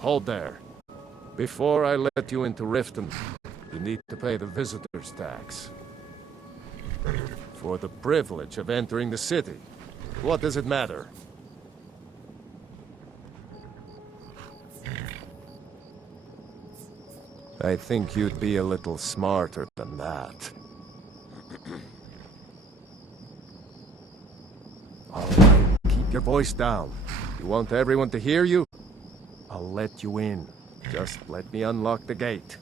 Hold there. Before I let you into Riften, you need to pay the visitor's tax. For the privilege of entering the city. What does it matter? I think you'd be a little smarter than that. All right, keep your voice down. You want everyone to hear you? I'll let you in. Just let me unlock the gate.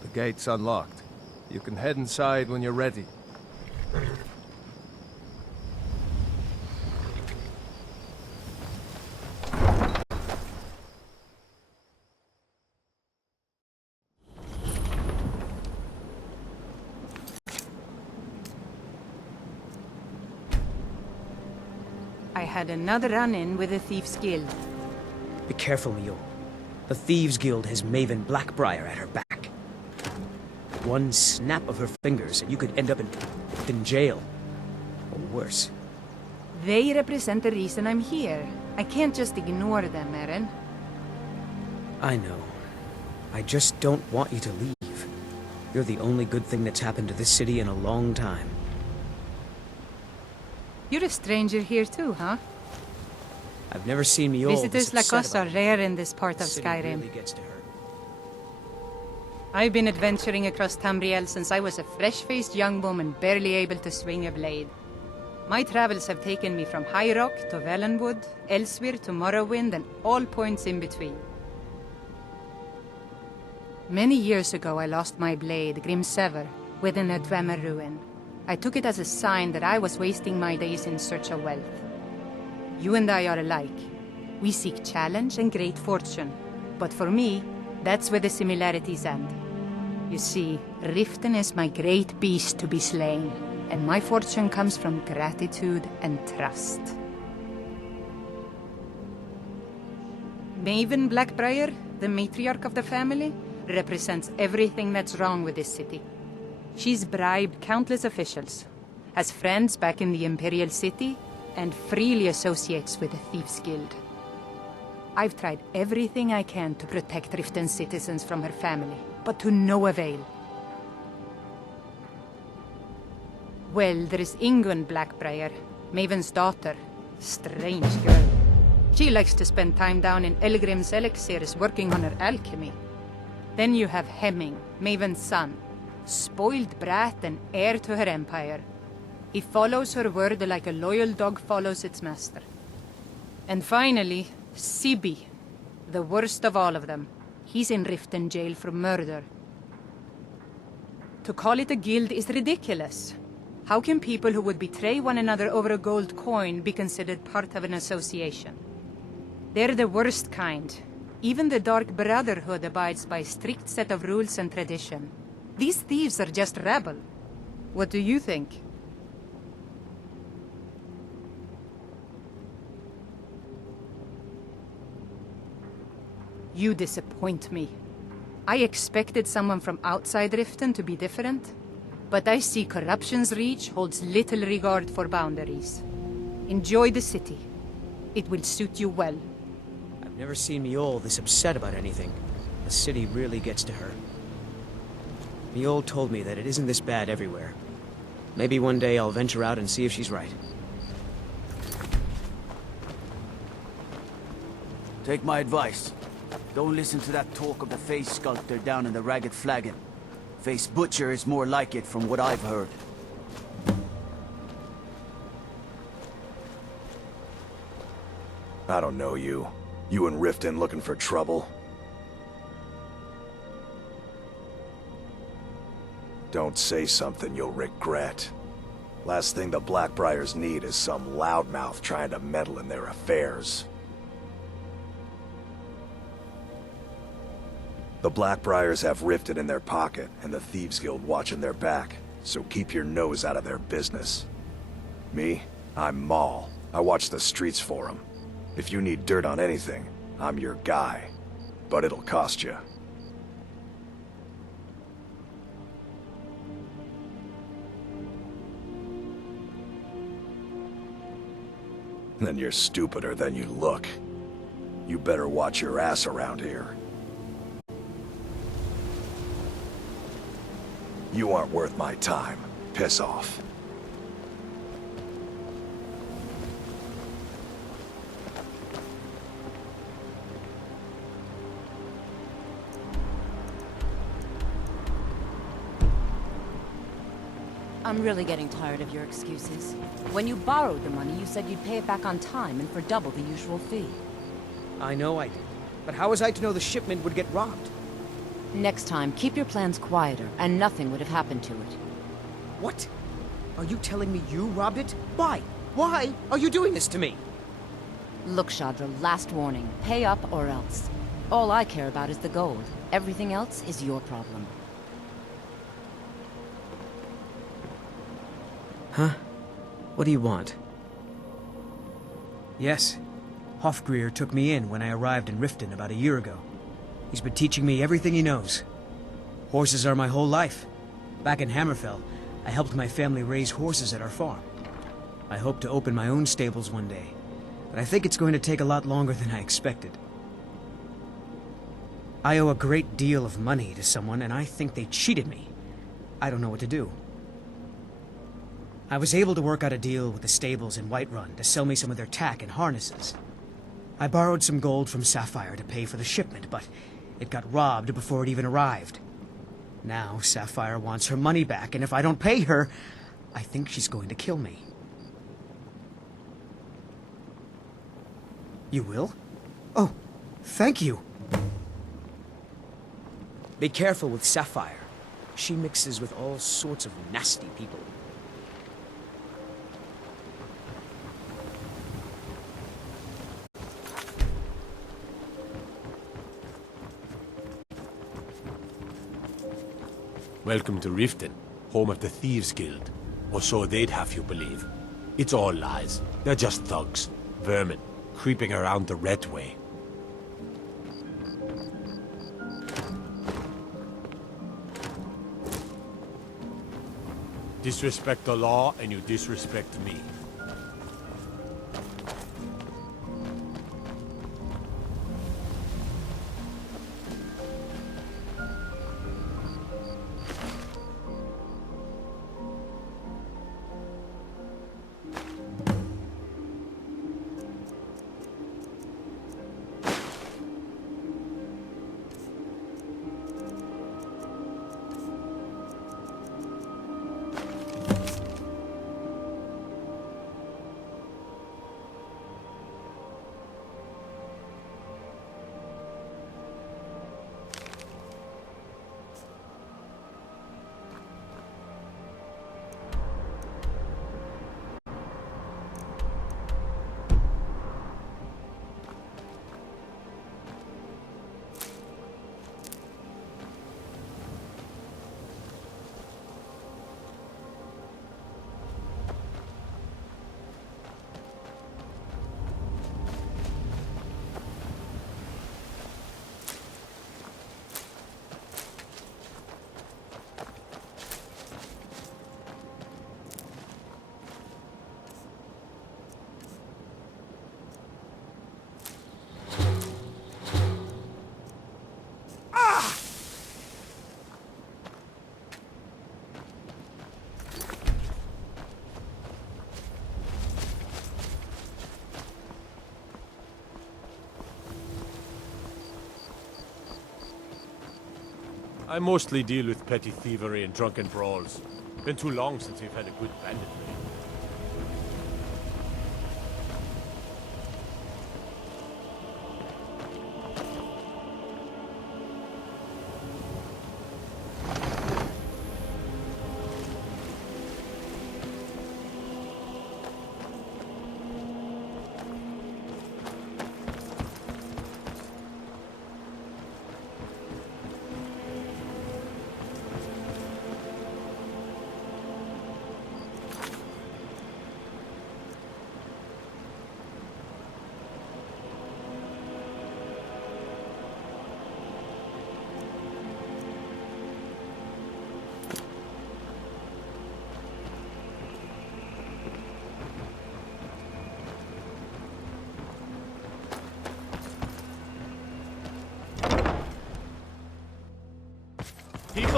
The gate's unlocked. You can head inside when you're ready. I had another run-in with the Thieves Guild. Be careful, Mule. The Thieves Guild has Maven Blackbriar at her back. One snap of her fingers and you could end up in jail. Or worse. They represent the reason I'm here. I can't just ignore them, Eren. I know. I just don't want you to leave. You're the only good thing that's happened to this city in a long time. You're a stranger here too, huh? I've never seen Mule Visitors like us are rare in this part of Skyrim. I've been adventuring across Tamriel since I was a fresh-faced young woman barely able to swing a blade. My travels have taken me from High Rock to Valenwood, Elsewhere to Morrowind, and all points in between. Many years ago I lost my blade, Grimsever, within a Dwemer ruin. I took it as a sign that I was wasting my days in search of wealth. You and I are alike. We seek challenge and great fortune. But for me, that's where the similarities end. You see, Riften is my great beast to be slain, and my fortune comes from gratitude and trust. Maven Blackbriar, the matriarch of the family, represents everything that's wrong with this city. She's bribed countless officials, has friends back in the Imperial City, and freely associates with the Thieves Guild. I've tried everything I can to protect Riften's citizens from her family, but to no avail. Well, there is Ingun Blackbriar, Maven's daughter. Strange girl. She likes to spend time down in Elgrim's elixirs working on her alchemy. Then you have Hemming, Maven's son. Spoiled brat and heir to her empire. He follows her word like a loyal dog follows its master. And finally, Sibi, the worst of all of them. He's in Riften jail for murder. To call it a guild is ridiculous. How can people who would betray one another over a gold coin be considered part of an association? They're the worst kind. Even the Dark Brotherhood abides by a strict set of rules and tradition. These thieves are just rabble. What do you think? You disappoint me. I expected someone from outside Riften to be different, but I see corruption's reach holds little regard for boundaries. Enjoy the city. It will suit you well. I've never seen Mule this upset about anything. The city really gets to her. Mule told me that it isn't this bad everywhere. Maybe one day I'll venture out and see if she's right. Take my advice. Don't listen to that talk of the face sculptor down in the Ragged Flagon. Face Butcher is more like it from what I've heard. I don't know you. You and Riften looking for trouble? Don't say something you'll regret. Last thing the Blackbriars need is some loudmouth trying to meddle in their affairs. The Blackbriars have Riften in their pocket, and the Thieves Guild watching their back, so keep your nose out of their business. Me? I'm Maul. I watch the streets for them. If you need dirt on anything, I'm your guy. But it'll cost you. Then you're stupider than you look. You better watch your ass around here. You aren't worth my time. Piss off. I'm really getting tired of your excuses. When you borrowed the money, you said you'd pay it back on time and for double the usual fee. I know I did. But how was I to know the shipment would get robbed? Next time, keep your plans quieter, and nothing would have happened to it. What? Are you telling me you robbed it? Why? Why are you doing this to me? Look, Shadra, last warning. Pay up or else. All I care about is the gold. Everything else is your problem. Huh? What do you want? Yes. Hofgreer took me in when I arrived in Riften about a year ago. He's been teaching me everything he knows. Horses are my whole life. Back in Hammerfell, I helped my family raise horses at our farm. I hope to open my own stables one day, but I think it's going to take a lot longer than I expected. I owe a great deal of money to someone, and I think they cheated me. I don't know what to do. I was able to work out a deal with the stables in Whiterun to sell me some of their tack and harnesses. I borrowed some gold from Sapphire to pay for the shipment, but it got robbed before it even arrived. Now Sapphire wants her money back, and if I don't pay her, I think she's going to kill me. You will? Oh, thank you. Be careful with Sapphire. She mixes with all sorts of nasty people. Welcome to Riften, home of the Thieves Guild. Or so they'd have you believe. It's all lies. They're just thugs. Vermin. Creeping around the Red Way. Disrespect the law, and you disrespect me. I mostly deal with petty thievery and drunken brawls. Been too long since we've had a good bandit raid.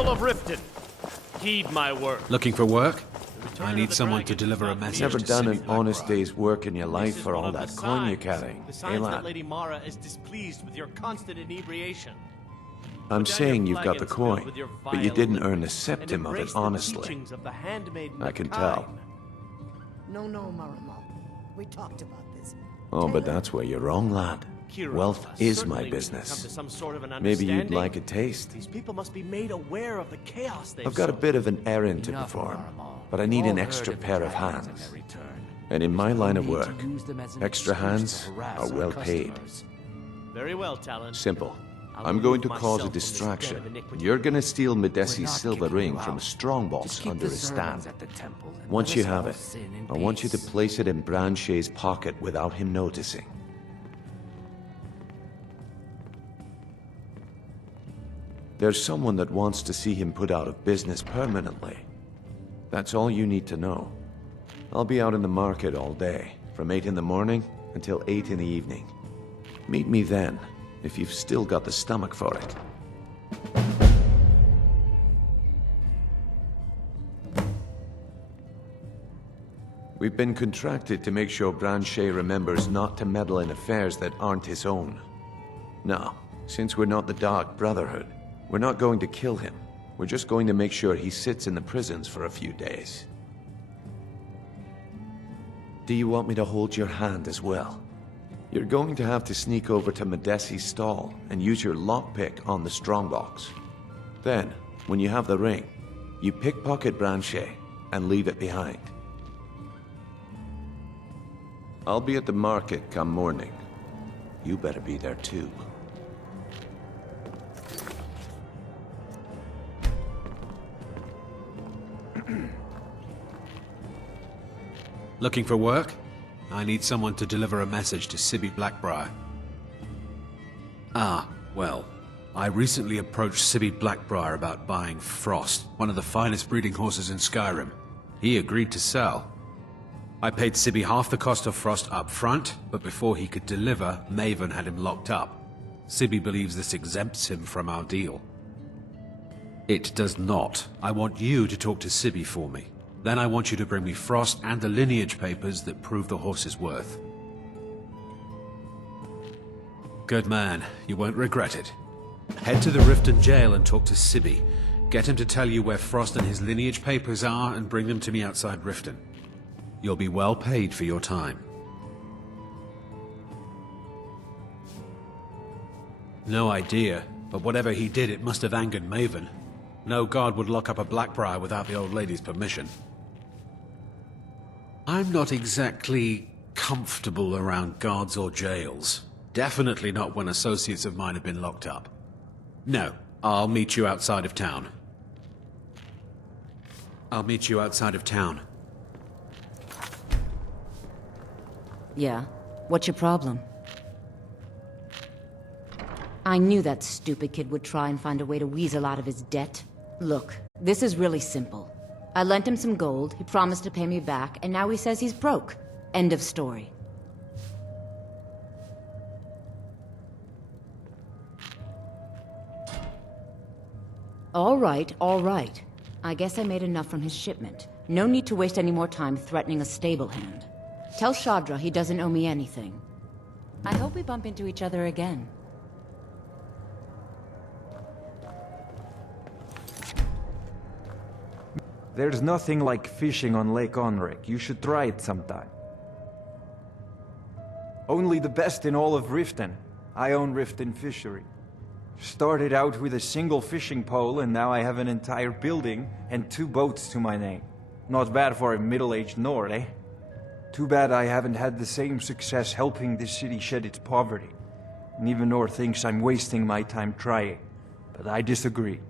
people of Riften, heed my word. Looking for work? I need someone to deliver a message Never to done City an Black honest Bride. day's work in your This life is for one all of that the coin you signs. carry. The Hey, signs that lad? Lady Mara is displeased with your constant inebriation. I'm Put down saying your you've got the flagons filled coin, with your but you vile didn't liquor, earn a and septim of it embrace the honestly. teachings of the handmaiden I of can Kine. tell. No, Marama. We talked about this. Oh, but that's where you're wrong, lad. Kira, Wealth is certainly my we can business. come to some sort of an Maybe you'd understanding. like a taste. These people must be made aware of the chaos they've I've got a sown. bit of an errand to perform, but I need an extra pair of hands. And in my line of work, extra hands are well paid. Very well, Talon. Simple. I'll I'm going to remove cause a myself from this den distraction. of iniquity. You're gonna steal Medesi's not silver kicking ring you from a out. strongbox Just keep under the his servants stand. at the temple and Once let you us have all it, sin in I want you to peace. place it in Branche's pocket without him noticing. There's someone that wants to see him put out of business permanently. That's all you need to know. I'll be out in the market all day, from 8 in the morning until 8 in the evening. Meet me then, if you've still got the stomach for it. We've been contracted to make sure Branche remembers not to meddle in affairs that aren't his own. Now, since we're not the Dark Brotherhood, we're not going to kill him. We're just going to make sure he sits in the prisons for a few days. Do you want me to hold your hand as well? You're going to have to sneak over to Medesi's stall and use your lockpick on the strongbox. Then, when you have the ring, you pickpocket Branche and leave it behind. I'll be at the market come morning. You better be there too. Looking for work? I need someone to deliver a message to City Blackbriar. Ah, well, I recently approached City Blackbriar about buying Frost, one of the finest breeding horses in Skyrim. He agreed to sell. I paid Sibby half the cost of Frost up front, but before he could deliver, Maven had him locked up. Sibby believes this exempts him from our deal. It does not. I want you to talk to Sibby for me. Then I want you to bring me Frost and the lineage papers that prove the horse's worth. Good man. You won't regret it. Head to the Riften jail and talk to Sibby. Get him to tell you where Frost and his lineage papers are and bring them to me outside Riften. You'll be well paid for your time. No idea, but whatever he did, it must have angered Maven. No guard would lock up a Blackbriar without the old lady's permission. I'm not exactly comfortable around guards or jails. Definitely not when associates of mine have been locked up. No, I'll meet you outside of town. I'll meet you outside of town. Yeah? What's your problem? I knew that stupid kid would try and find a way to weasel out of his debt. Look, this is really simple. I lent him some gold, he promised to pay me back, and now he says he's broke. End of story. All right. I guess I made enough from his shipment. No need to waste any more time threatening a stable hand. Tell Shadra he doesn't owe me anything. I hope we bump into each other again. There's nothing like fishing on Lake Onric. You should try it sometime. Only the best in all of Riften. I own Riften Fishery. Started out with a single fishing pole and now I have an entire building and 2 boats to my name. Not bad for a middle-aged Nord, eh? Too bad I haven't had the same success helping this city shed its poverty. And even Nord thinks I'm wasting my time trying. But I disagree.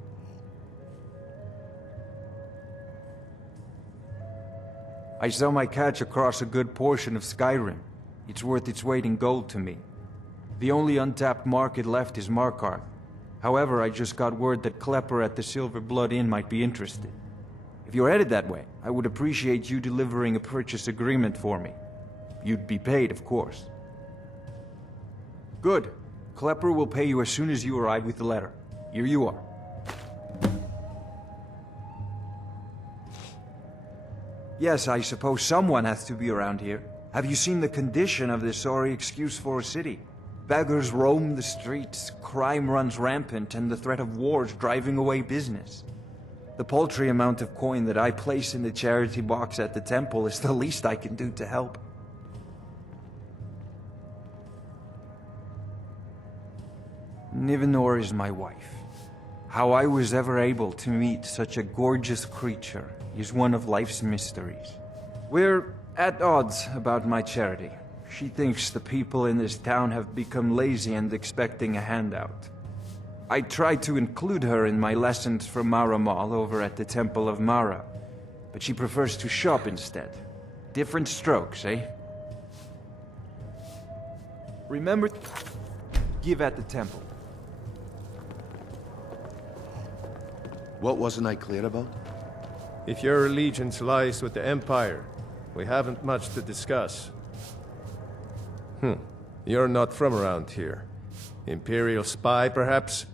I sell my catch across a good portion of Skyrim. It's worth its weight in gold to me. The only untapped market left is Markarth. However, I just got word that Klepper at the Silver Blood Inn might be interested. If you're headed that way, I would appreciate you delivering a purchase agreement for me. You'd be paid, of course. Good. Klepper will pay you as soon as you arrive with the letter. Here you are. Yes, I suppose someone has to be around here. Have you seen the condition of this sorry excuse for a city? Beggars roam the streets, crime runs rampant, and the threat of wars driving away business. The paltry amount of coin that I place in the charity box at the temple is the least I can do to help. Nivenor is my wife. How I was ever able to meet such a gorgeous creature is one of life's mysteries. We're at odds about my charity. She thinks the people in this town have become lazy and expecting a handout. I tried to include her in my lessons for Maramal over at the Temple of Mara, but she prefers to shop instead. Different strokes, eh? Remember, give at the temple. What wasn't I clear about? If your allegiance lies with the Empire, we haven't much to discuss. You're not from around here. Imperial spy, perhaps?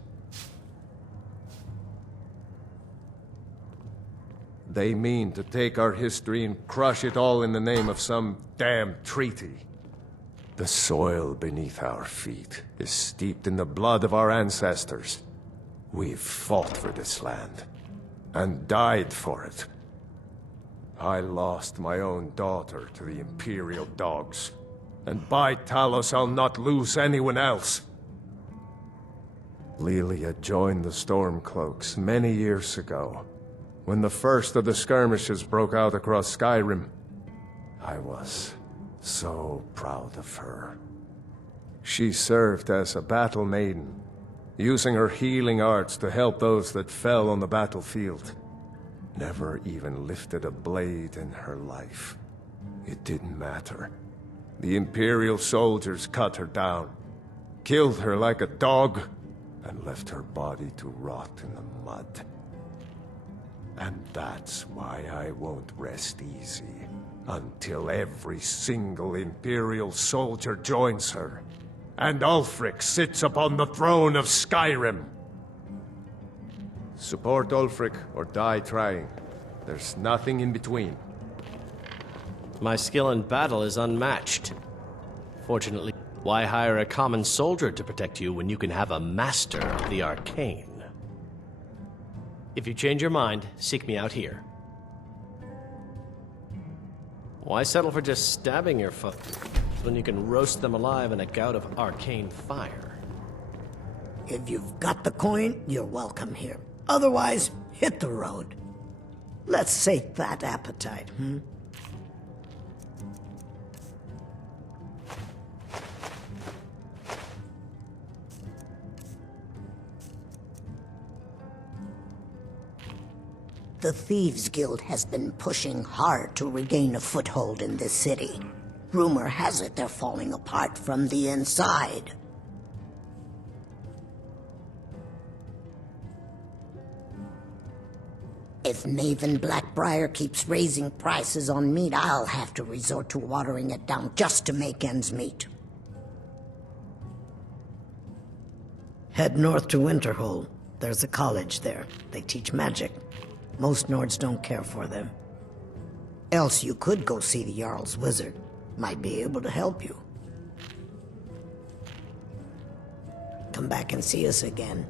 They mean to take our history and crush it all in the name of some damn treaty. The soil beneath our feet is steeped in the blood of our ancestors. We've fought for this land, and died for it. I lost my own daughter to the Imperial dogs, and by Talos I'll not lose anyone else. Lilia joined the Stormcloaks many years ago, when the first of the skirmishes broke out across Skyrim. I was so proud of her. She served as a battle maiden, using her healing arts to help those that fell on the battlefield. Never even lifted a blade in her life. It didn't matter. The Imperial soldiers cut her down, killed her like a dog, and left her body to rot in the mud. And that's why I won't rest easy until every single Imperial soldier joins her, and Ulfric sits upon the throne of Skyrim. Support Ulfric or die trying. There's nothing in between. My skill in battle is unmatched. Fortunately, why hire a common soldier to protect you when you can have a master of the arcane? If you change your mind, seek me out here. Why settle for just stabbing your foes when you can roast them alive in a gout of arcane fire? If you've got the coin, you're welcome here. Otherwise, hit the road. Let's sate that appetite, The Thieves Guild has been pushing hard to regain a foothold in this city. Rumor has it they're falling apart from the inside. If Maven Blackbriar keeps raising prices on meat, I'll have to resort to watering it down just to make ends meet. Head north to Winterhold. There's a college there. They teach magic. Most Nords don't care for them. Else you could go see the Jarl's wizard. Might be able to help you. Come back and see us again.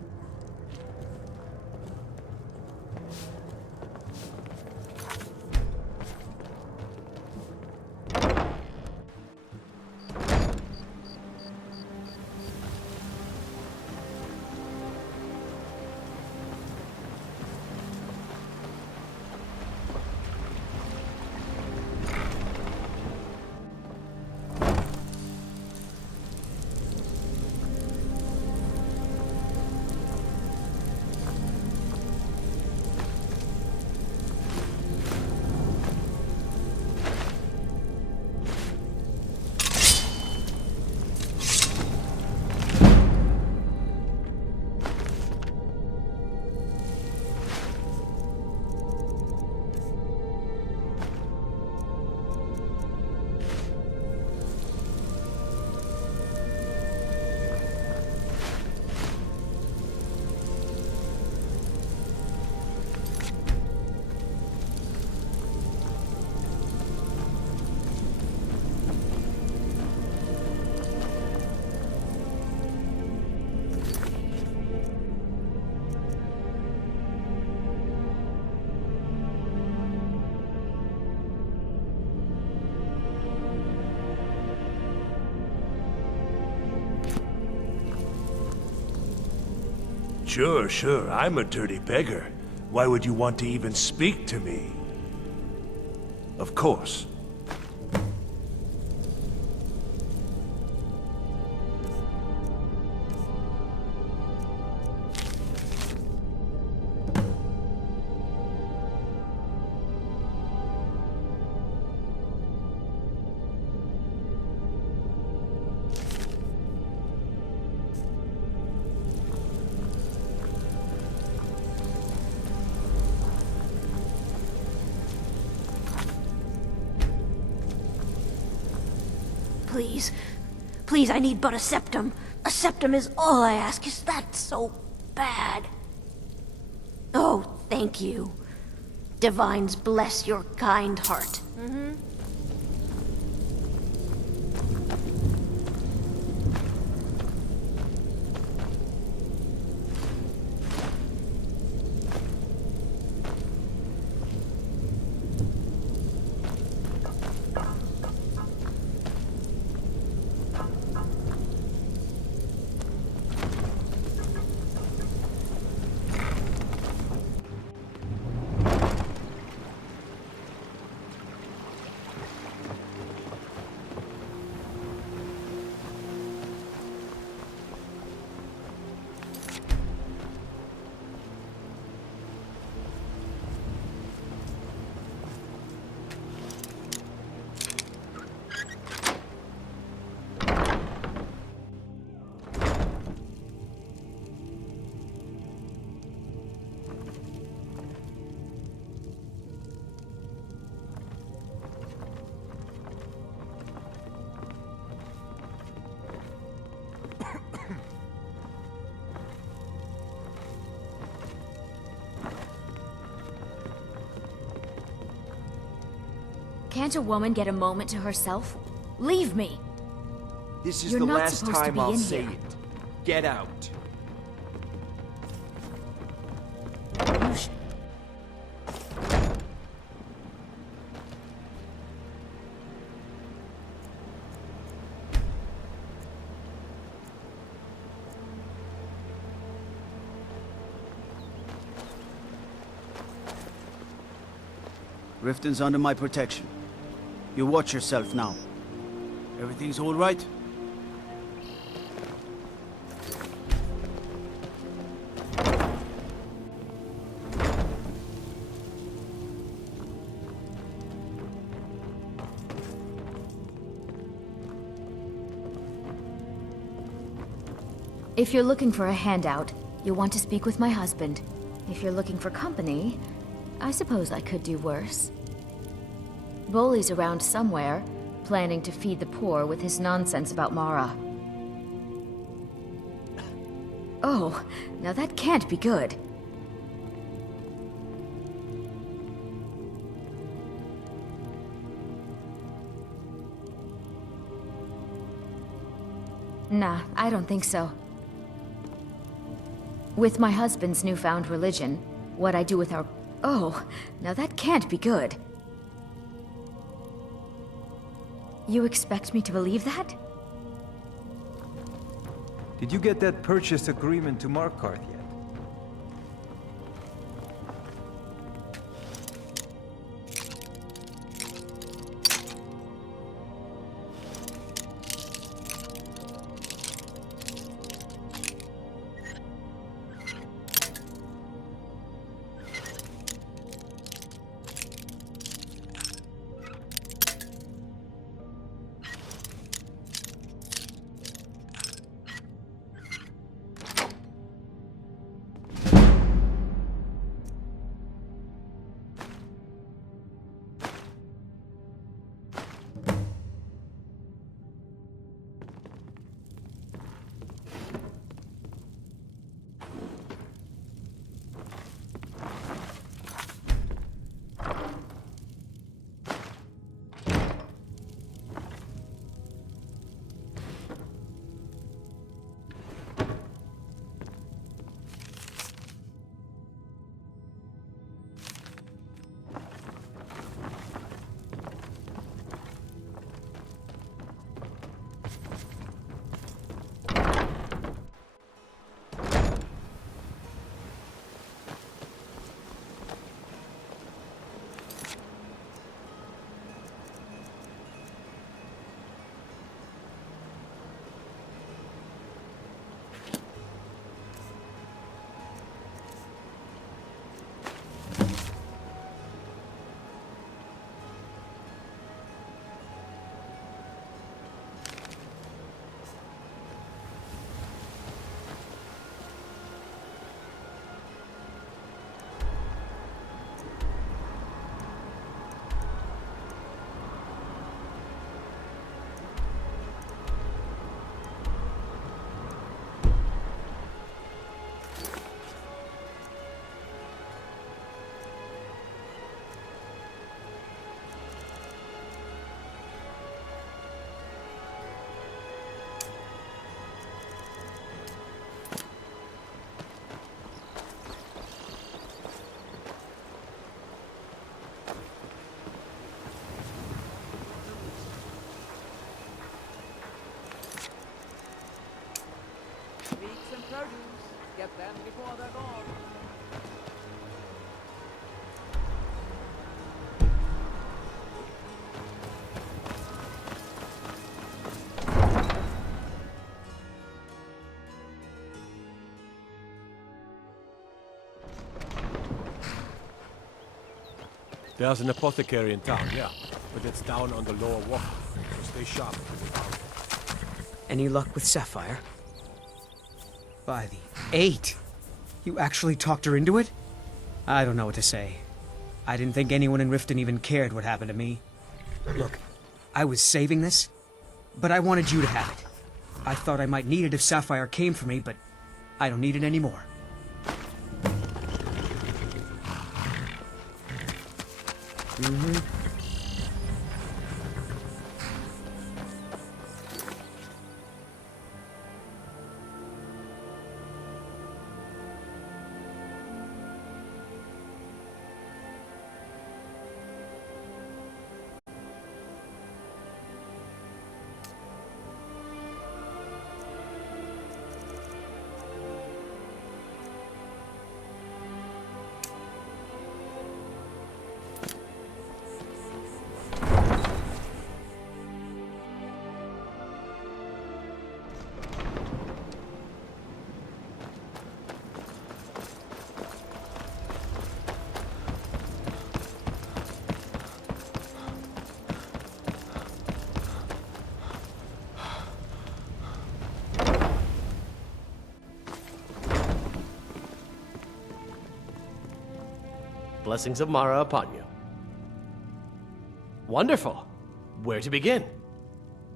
Sure, I'm a dirty beggar. Why would you want to even speak to me? Of course. Please. Please, I need but a septum. A septum is all I ask. Is that so bad? Oh, thank you. Divines bless your kind heart. Can't a woman get a moment to herself? Leave me! This is You're the not last supposed to time be I'll in say here. it. Get out. You sh- Riften's under my protection. You watch yourself now. Everything's all right? If you're looking for a handout, you'll want to speak with my husband. If you're looking for company, I suppose I could do worse. Boley's around somewhere, planning to feed the poor with his nonsense about Mara. Oh, now that can't be good. Nah, I don't think so. With my husband's newfound religion, what I do with our... Oh, now that can't be good. You expect me to believe that? Did you get that purchase agreement to Markarth yet? Meats and produce. Get them before they're gone. There's an apothecary in town, yeah. But it's down on the lower walk, so stay sharp. Any luck with Sapphire? By the 8! You actually talked her into it? I don't know what to say. I didn't think anyone in Riften even cared what happened to me. Look, I was saving this, but I wanted you to have it. I thought I might need it if Sapphire came for me, but I don't need it anymore. Blessings of Mara upon you. Wonderful. Where to begin?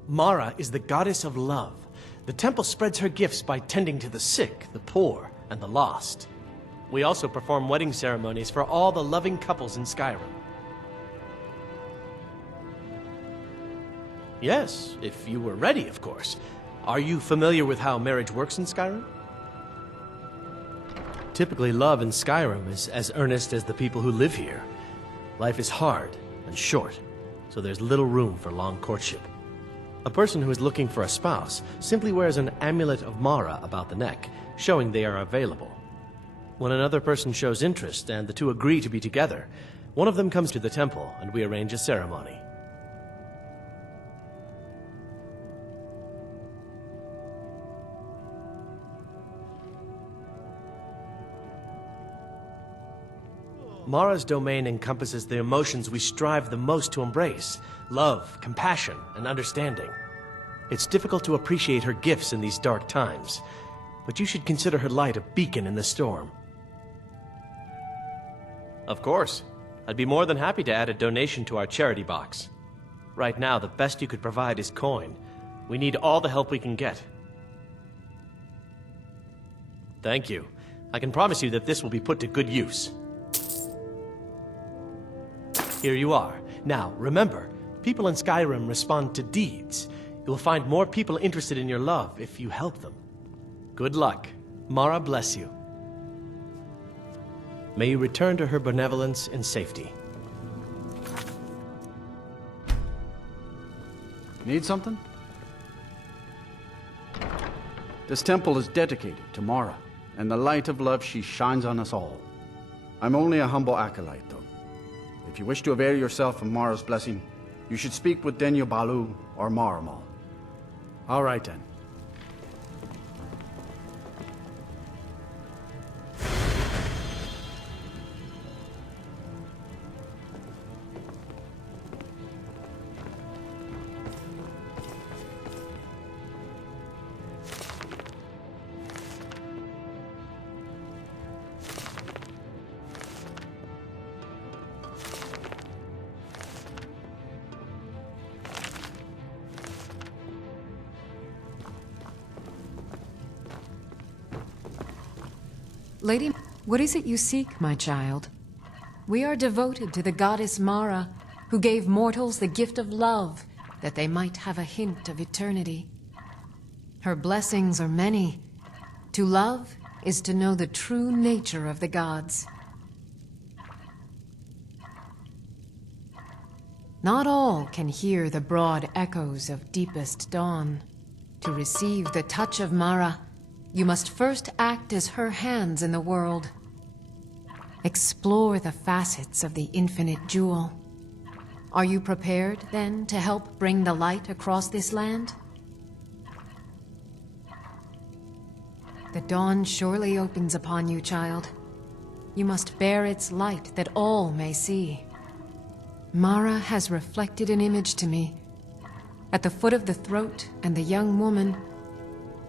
Mara is the goddess of love. The temple spreads her gifts by tending to the sick, the poor, and the lost. We also perform wedding ceremonies for all the loving couples in Skyrim. Yes, if you were ready, of course. Are you familiar with how marriage works in Skyrim? Typically, love in Skyrim is as earnest as the people who live here. Life is hard and short, so there's little room for long courtship. A person who is looking for a spouse simply wears an amulet of Mara about the neck, showing they are available. When another person shows interest and the two agree to be together, one of them comes to the temple and we arrange a ceremony. Mara's domain encompasses the emotions we strive the most to embrace: love, compassion, and understanding. It's difficult to appreciate her gifts in these dark times, but you should consider her light a beacon in the storm. Of course. I'd be more than happy to add a donation to our charity box. Right now, the best you could provide is coin. We need all the help we can get. Thank you. I can promise you that this will be put to good use. Here you are. Now, remember, people in Skyrim respond to deeds. You'll find more people interested in your love if you help them. Good luck. Mara bless you. May you return to her benevolence in safety. Need something? This temple is dedicated to Mara, and the light of love she shines on us all. I'm only a humble acolyte, though. If you wish to avail yourself of Mara's blessing, you should speak with Denyo Balu or Maramal. All right, then. Lady, what is it you seek, my child? We are devoted to the goddess Mara, who gave mortals the gift of love, that they might have a hint of eternity. Her blessings are many. To love is to know the true nature of the gods. Not all can hear the broad echoes of deepest dawn. To receive the touch of Mara You must first act as her hands in the world. Explore the facets of the infinite jewel. Are you prepared, then, to help bring the light across this land? The dawn surely opens upon you, child. You must bear its light that all may see. Mara has reflected an image to me. At the foot of the throat and the young woman,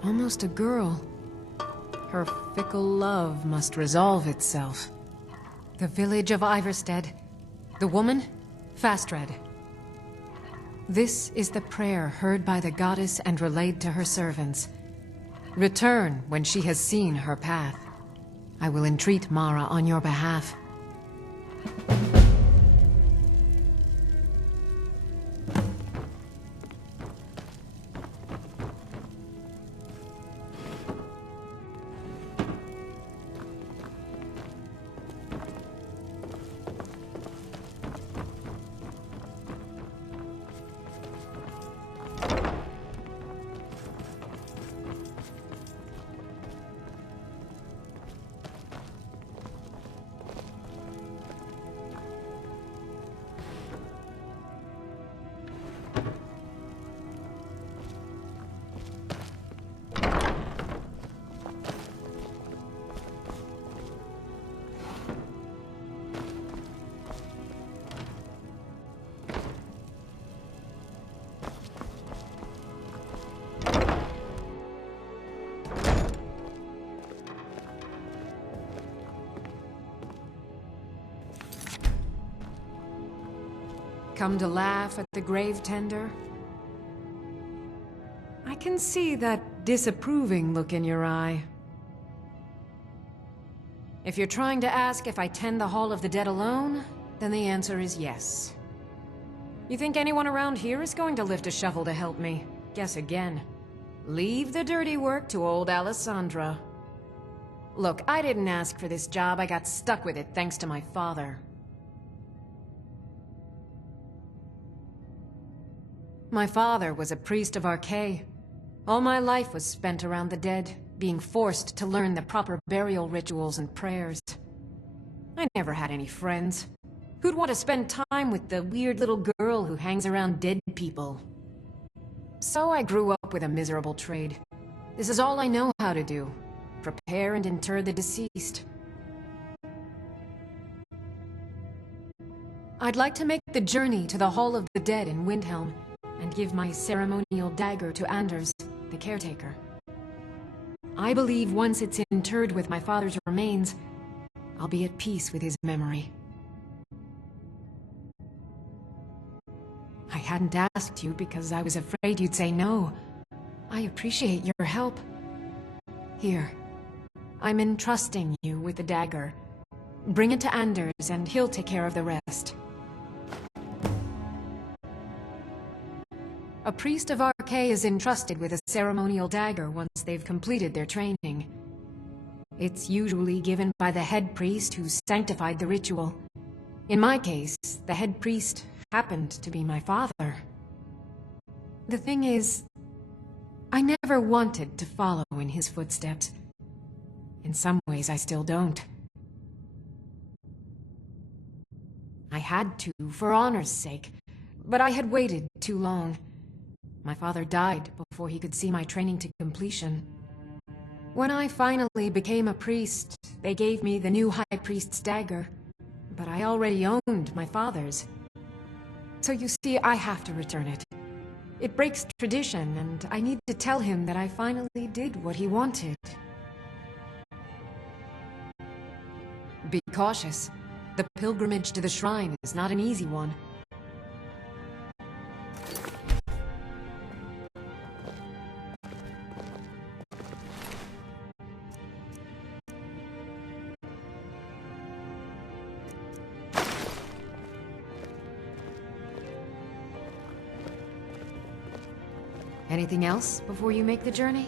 almost a girl. Her fickle love must resolve itself. The village of Iverstead. The woman, Fastred. This is the prayer heard by the goddess and relayed to her servants. Return when she has seen her path. I will entreat Mara on your behalf. Come to laugh at the grave tender? I can see that disapproving look in your eye. If you're trying to ask if I tend the Hall of the Dead alone, then the answer is yes. You think anyone around here is going to lift a shovel to help me? Guess again. Leave the dirty work to old Alessandra. Look, I didn't ask for this job. I got stuck with it thanks to my father. My father was a priest of Archay. All my life was spent around the dead, being forced to learn the proper burial rituals and prayers. I never had any friends. Who'd want to spend time with the weird little girl who hangs around dead people? So I grew up with a miserable trade. This is all I know how to do. Prepare and inter the deceased. I'd like to make the journey to the Hall of the Dead in Windhelm, and give my ceremonial dagger to Anders, the caretaker. I believe once it's interred with my father's remains, I'll be at peace with his memory. I hadn't asked you because I was afraid you'd say no. I appreciate your help. Here, I'm entrusting you with the dagger. Bring it to Anders and he'll take care of the rest. A priest of Archay is entrusted with a ceremonial dagger once they've completed their training. It's usually given by the head priest who sanctified the ritual. In my case, the head priest happened to be my father. The thing is, I never wanted to follow in his footsteps. In some ways, I still don't. I had to, for honor's sake, but I had waited too long. My father died before he could see my training to completion. When I finally became a priest, they gave me the new High Priest's dagger, but I already owned my father's. So you see, I have to return it. It breaks tradition, and I need to tell him that I finally did what he wanted. Be cautious. The pilgrimage to the shrine is not an easy one. Anything else before you make the journey?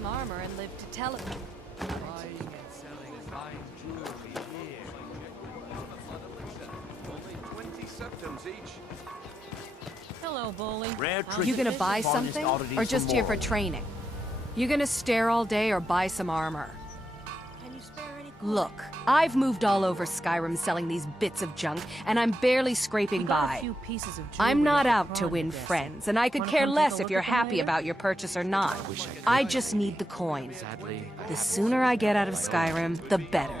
some armor and live to tell it. Buying and selling fine jewelry here. Only 20 septims each. Hello, Bully. You gonna buy something, or just here for training? You gonna stare all day or buy some armor? Look, I've moved all over Skyrim selling these bits of junk, and I'm barely scraping by. I'm not out to win friends, and I could care less if you're happy about your purchase or not. I just need the coin. The sooner I get out of Skyrim, the better.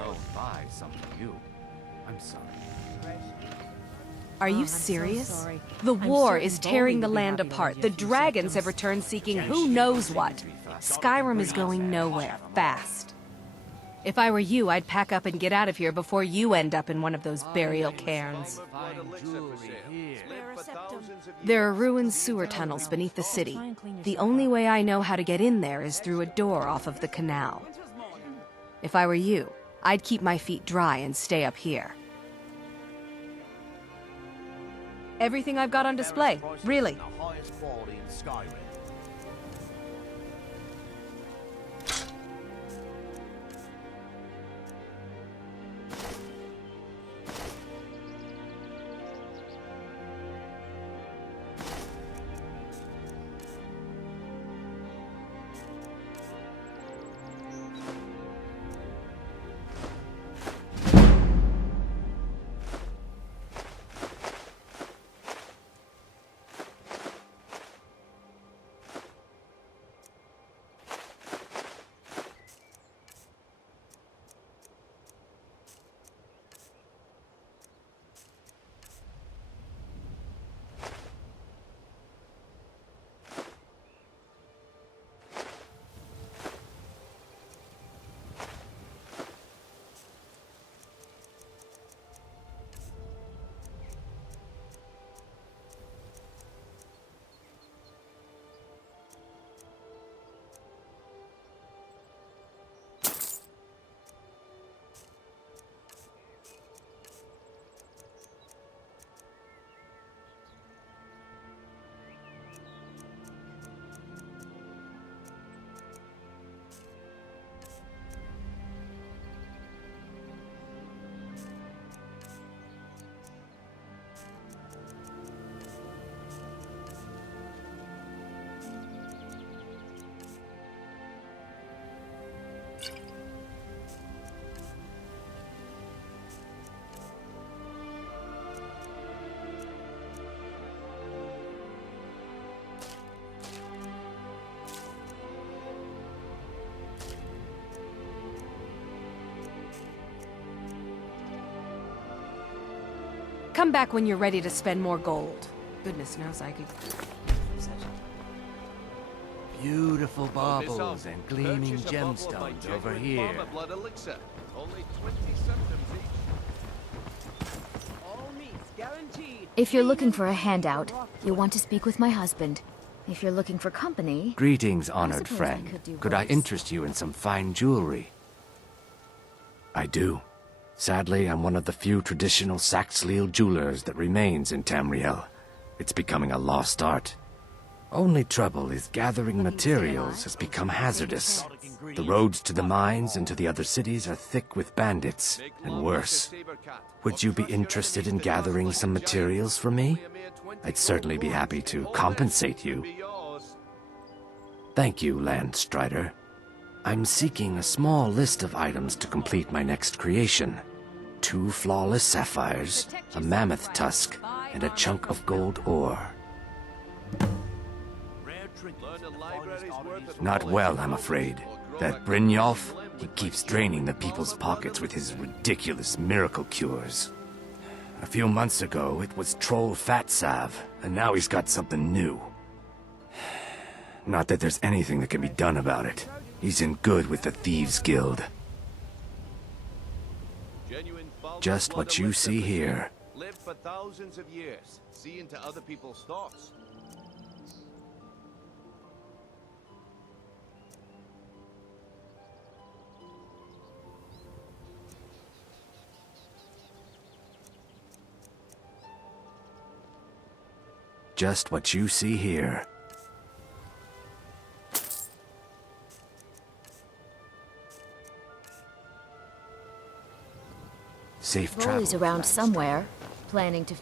Are you serious? The war is tearing the land apart. The dragons have returned seeking who knows what. Skyrim is going nowhere, fast. If I were you, I'd pack up and get out of here before you end up in one of those burial cairns. There are ruined sewer tunnels beneath the city. The only way I know how to get in there is through a door off of the canal. If I were you, I'd keep my feet dry and stay up here. Everything I've got on display, really. Come back when you're ready to spend more gold. Goodness knows I could... Beautiful baubles and gleaming gemstones over here. Only 20 septims each. If you're looking for a handout, you'll want to speak with my husband. If you're looking for company... Greetings, honored suppose I friend. could do Could I worse. interest you in some fine jewelry? I do. Sadly, I'm one of the few traditional Saxhleel jewelers that remains in Tamriel. It's becoming a lost art. Only trouble is gathering materials has become hazardous. The roads to the mines and to the other cities are thick with bandits, and worse. Would you be interested in gathering some materials for me? I'd certainly be happy to compensate you. Thank you, Landstrider. I'm seeking a small list of items to complete my next creation. 2 flawless sapphires, a mammoth tusk, and a chunk of gold ore. Not well, I'm afraid. That Brynjolf, he keeps draining the people's pockets with his ridiculous miracle cures. A few months ago, it was Troll Fatsav, and now he's got something new. Not that there's anything that can be done about it. He's in good with the Thieves Guild. Just what you see here. Live for thousands of years. See into other people's thoughts. Just what you see here. Safe Rolly's travels. around somewhere, planning to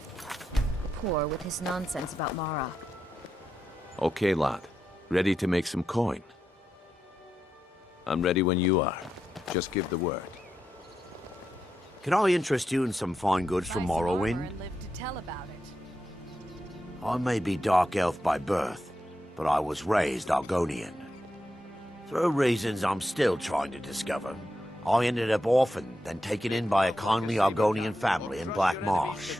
poor with his nonsense about Mara. Okay, lad. Ready to make some coin? I'm ready when you are. Just give the word. Can I interest you in some fine goods from Morrowind? And live to tell about it. I may be Dark Elf by birth, but I was raised Argonian. Through reasons I'm still trying to discover, I ended up orphaned, then taken in by a kindly Argonian family in Black Marsh.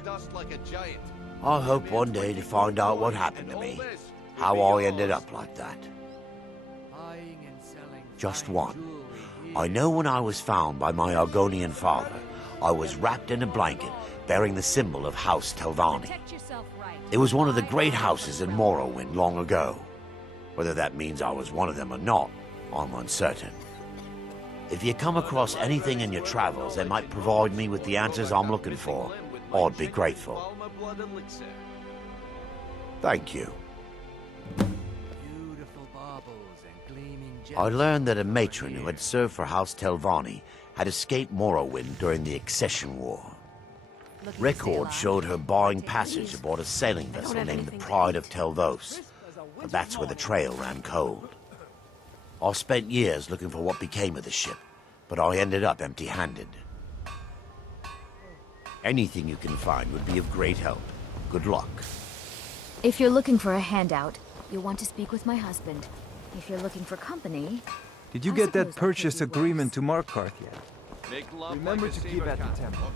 I hope one day to find out what happened to me, how I ended up like that. Just one. I know when I was found by my Argonian father, I was wrapped in a blanket bearing the symbol of House Telvanni. It was one of the great houses in Morrowind long ago. Whether that means I was one of them or not, I'm uncertain. If you come across anything in your travels that might provide me with the answers I'm looking for, I'd be grateful. Thank you. I learned that a matron who had served for House Telvanni had escaped Morrowind during the Accession War. Records showed her buying passage aboard a sailing vessel named the Pride of Telvos, but that's where the trail ran cold. I spent years looking for what became of the ship, but I ended up empty-handed. Anything you can find would be of great help. Good luck. If you're looking for a handout, you'll want to speak with my husband. If you're looking for company... Did you get that purchase agreement to Markarth yet? Remember to keep at the temple.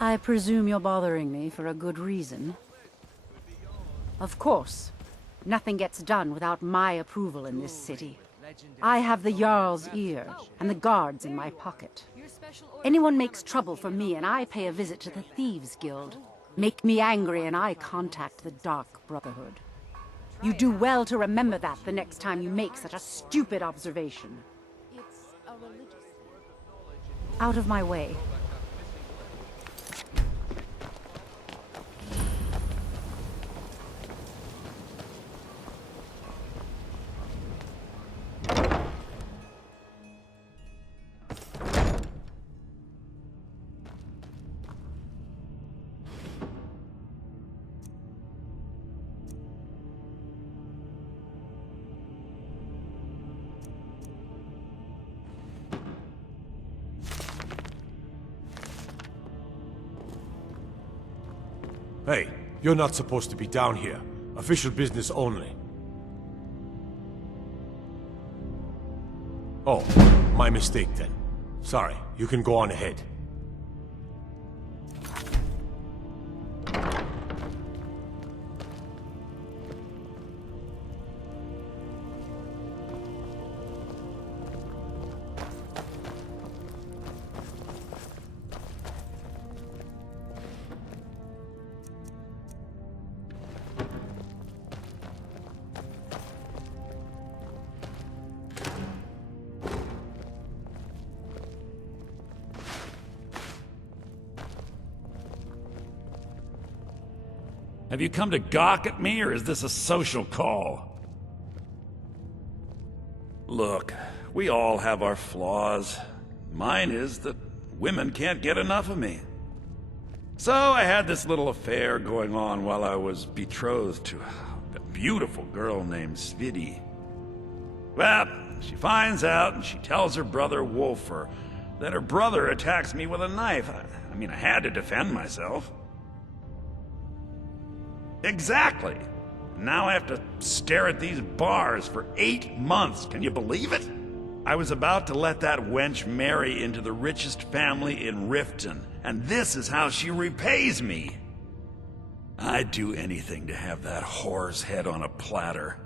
I presume you're bothering me for a good reason. Of course. Nothing gets done without my approval in this city. I have the Jarl's ear, and the guards in my pocket. Anyone makes trouble for me, and I pay a visit to the Thieves Guild. Make me angry, and I contact the Dark Brotherhood. You do well to remember that the next time you make such a stupid observation. Out of my way. Hey, you're not supposed to be down here. Official business only. Oh, my mistake then. Sorry, you can go on ahead. Have you come to gawk at me, or is this a social call? Look, we all have our flaws. Mine is that women can't get enough of me. So I had this little affair going on while I was betrothed to a beautiful girl named Svidi. Well, she finds out and she tells her brother Wolfer that her brother attacks me with a knife. I mean, I had to defend myself. Exactly. Now I have to stare at these bars for 8 months. Can you believe it? I was about to let that wench marry into the richest family in Riften, and this is how she repays me. I'd do anything to have that whore's head on a platter.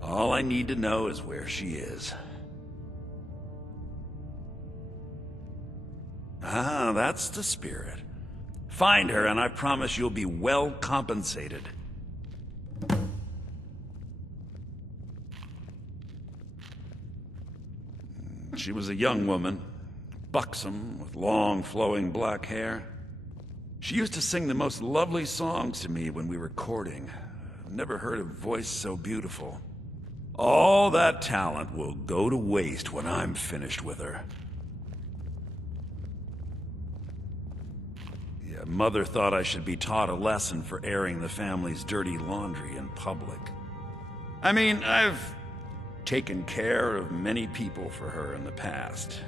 All I need to know is where she is. Ah, that's the spirit. Find her, and I promise you'll be well compensated. She was a young woman, buxom, with long, flowing black hair. She used to sing the most lovely songs to me when we were courting. I've never heard a voice so beautiful. All that talent will go to waste when I'm finished with her. Mother thought I should be taught a lesson for airing the family's dirty laundry in public. I mean, I've taken care of many people for her in the past.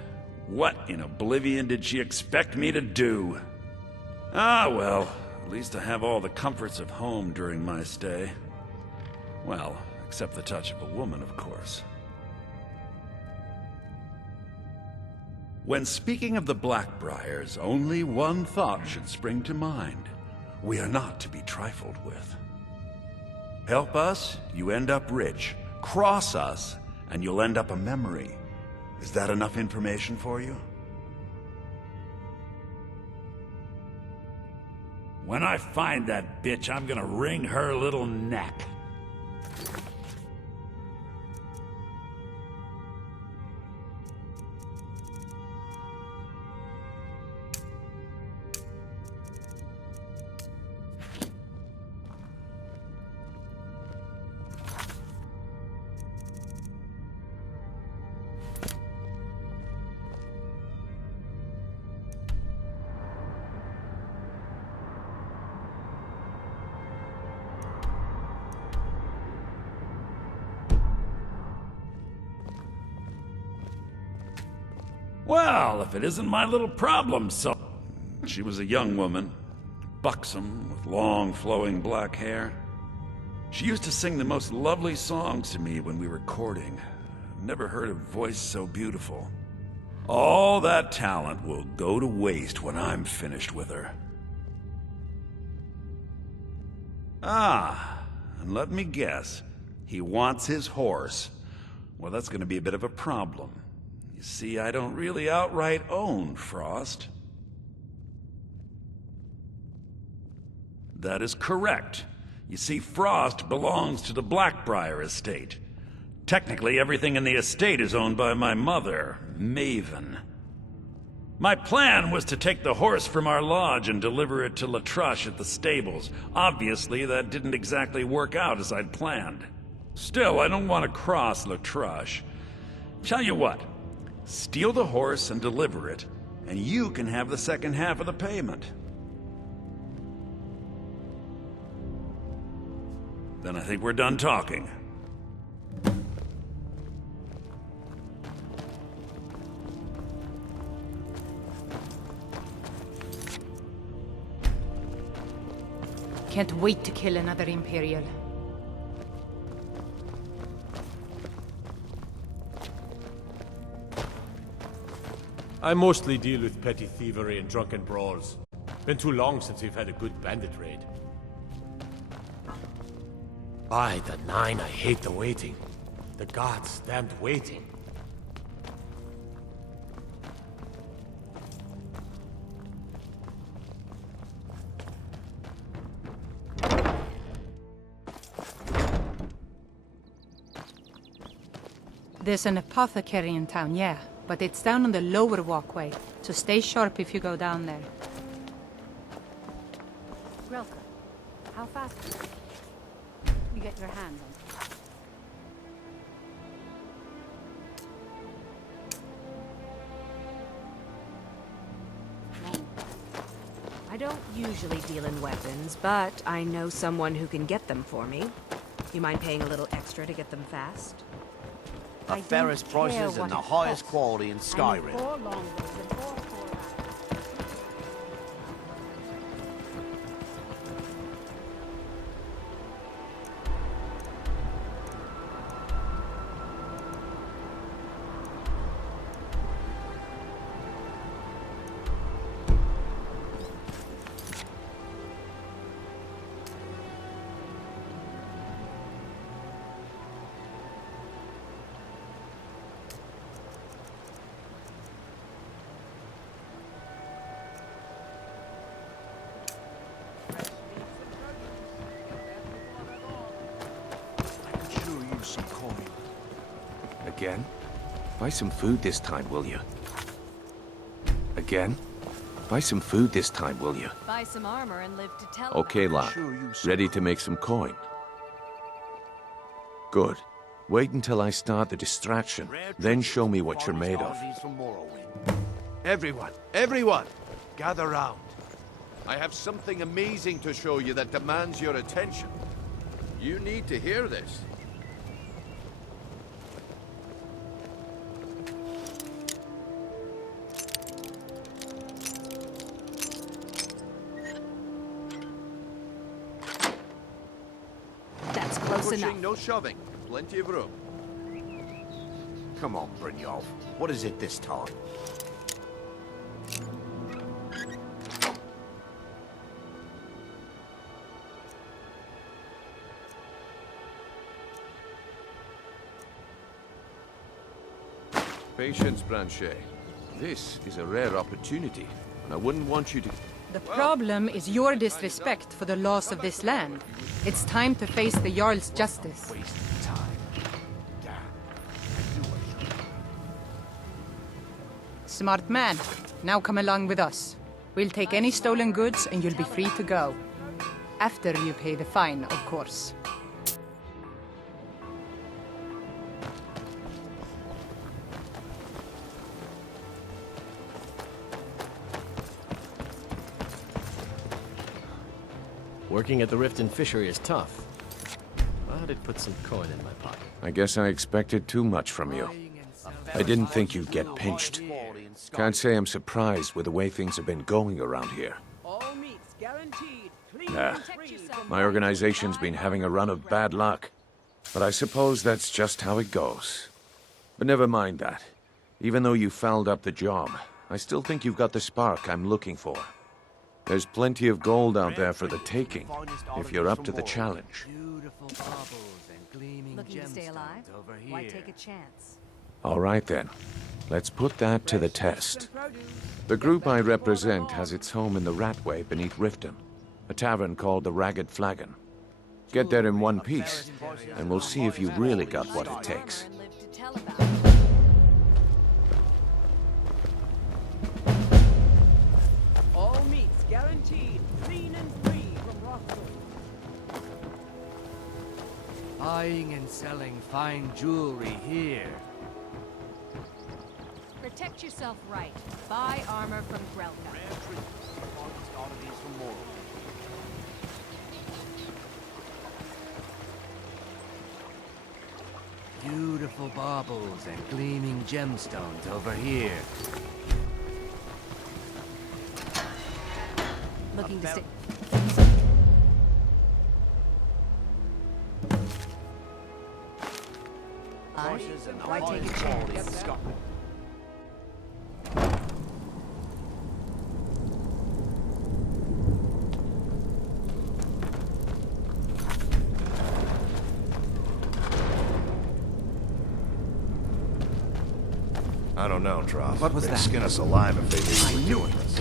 What in oblivion did she expect me to do? Ah, well, at least I have all the comforts of home during my stay. Well, except the touch of a woman, of course. When speaking of the Blackbriars, only one thought should spring to mind. We are not to be trifled with. Help us, you end up rich. Cross us, and you'll end up a memory. Is that enough information for you? When I find that bitch, I'm gonna wring her little neck. Well, if it isn't my little problem, so... She was a young woman, buxom, with long, flowing black hair. She used to sing the most lovely songs to me when we were courting. I've never heard a voice so beautiful. All that talent will go to waste when I'm finished with her. Ah, and let me guess. He wants his horse. Well, that's going to be a bit of a problem. You see, I don't really outright own Frost. That is correct. You see, Frost belongs to the Blackbriar estate. Technically, everything in the estate is owned by my mother, Maven. My plan was to take the horse from our lodge and deliver it to Latrush at the stables. Obviously, that didn't exactly work out as I'd planned. Still, I don't want to cross Latrush. Tell you what, steal the horse and deliver it, and you can have the second half of the payment. Then I think we're done talking. Can't wait to kill another Imperial. I mostly deal with petty thievery and drunken brawls. Been too long since we've had a good bandit raid. By the nine, I hate the waiting. The gods damned waiting. There's an apothecary in town, yeah, but it's down on the lower walkway, so stay sharp if you go down there. Grelka, how fast you get your hands on? I don't usually deal in weapons, but I know someone who can get them for me. You mind paying a little extra to get them fast? The fairest prices and the highest quality in Skyrim. Some coin. Again? Buy some food this time, will you? Again? Buy some food this time, will you? Buy some armor and live to tell. Okay, lad. Ready to make some coin? Good. Wait until I start the distraction, then show me what you're made of. Everyone, gather round. I have something amazing to show you that demands your attention. You need to hear this. That's close Pushing, enough. no shoving. Plenty of room. Come on, Brynjolf. What is it this time? Patience, Blanchet. This is a rare opportunity, and I wouldn't want you to... The problem is your disrespect for the laws of this land. It's time to face the Jarl's justice. Smart man. Now come along with us. We'll take any stolen goods and you'll be free to go. After you pay the fine, of course. Working at the Riften fishery is tough. But it put some coin in my pocket. I guess I expected too much from you. I didn't think you'd get pinched. Can't say I'm surprised with the way things have been going around here. My organization's been having a run of bad luck. But I suppose that's just how it goes. But never mind that. Even though you fouled up the job, I still think you've got the spark I'm looking for. There's plenty of gold out there for the taking, if you're up to the challenge. Looking to stay alive? Why take a chance? All right then. Let's put that to the test. The group I represent has its home in the Ratway beneath Riften, a tavern called the Ragged Flagon. Get there in one piece, and we'll see if you really got what it takes. All meats guaranteed, clean and free from Riften. Buying and selling fine jewelry here. Protect yourself right. Buy armor from Grelka. Beautiful baubles and gleaming gemstones over here. Looking to stay... Why take a chance? I don't know, Troth. What was They'd that? skin us alive if they knew we were doing this.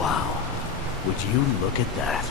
Wow. Would you look at that?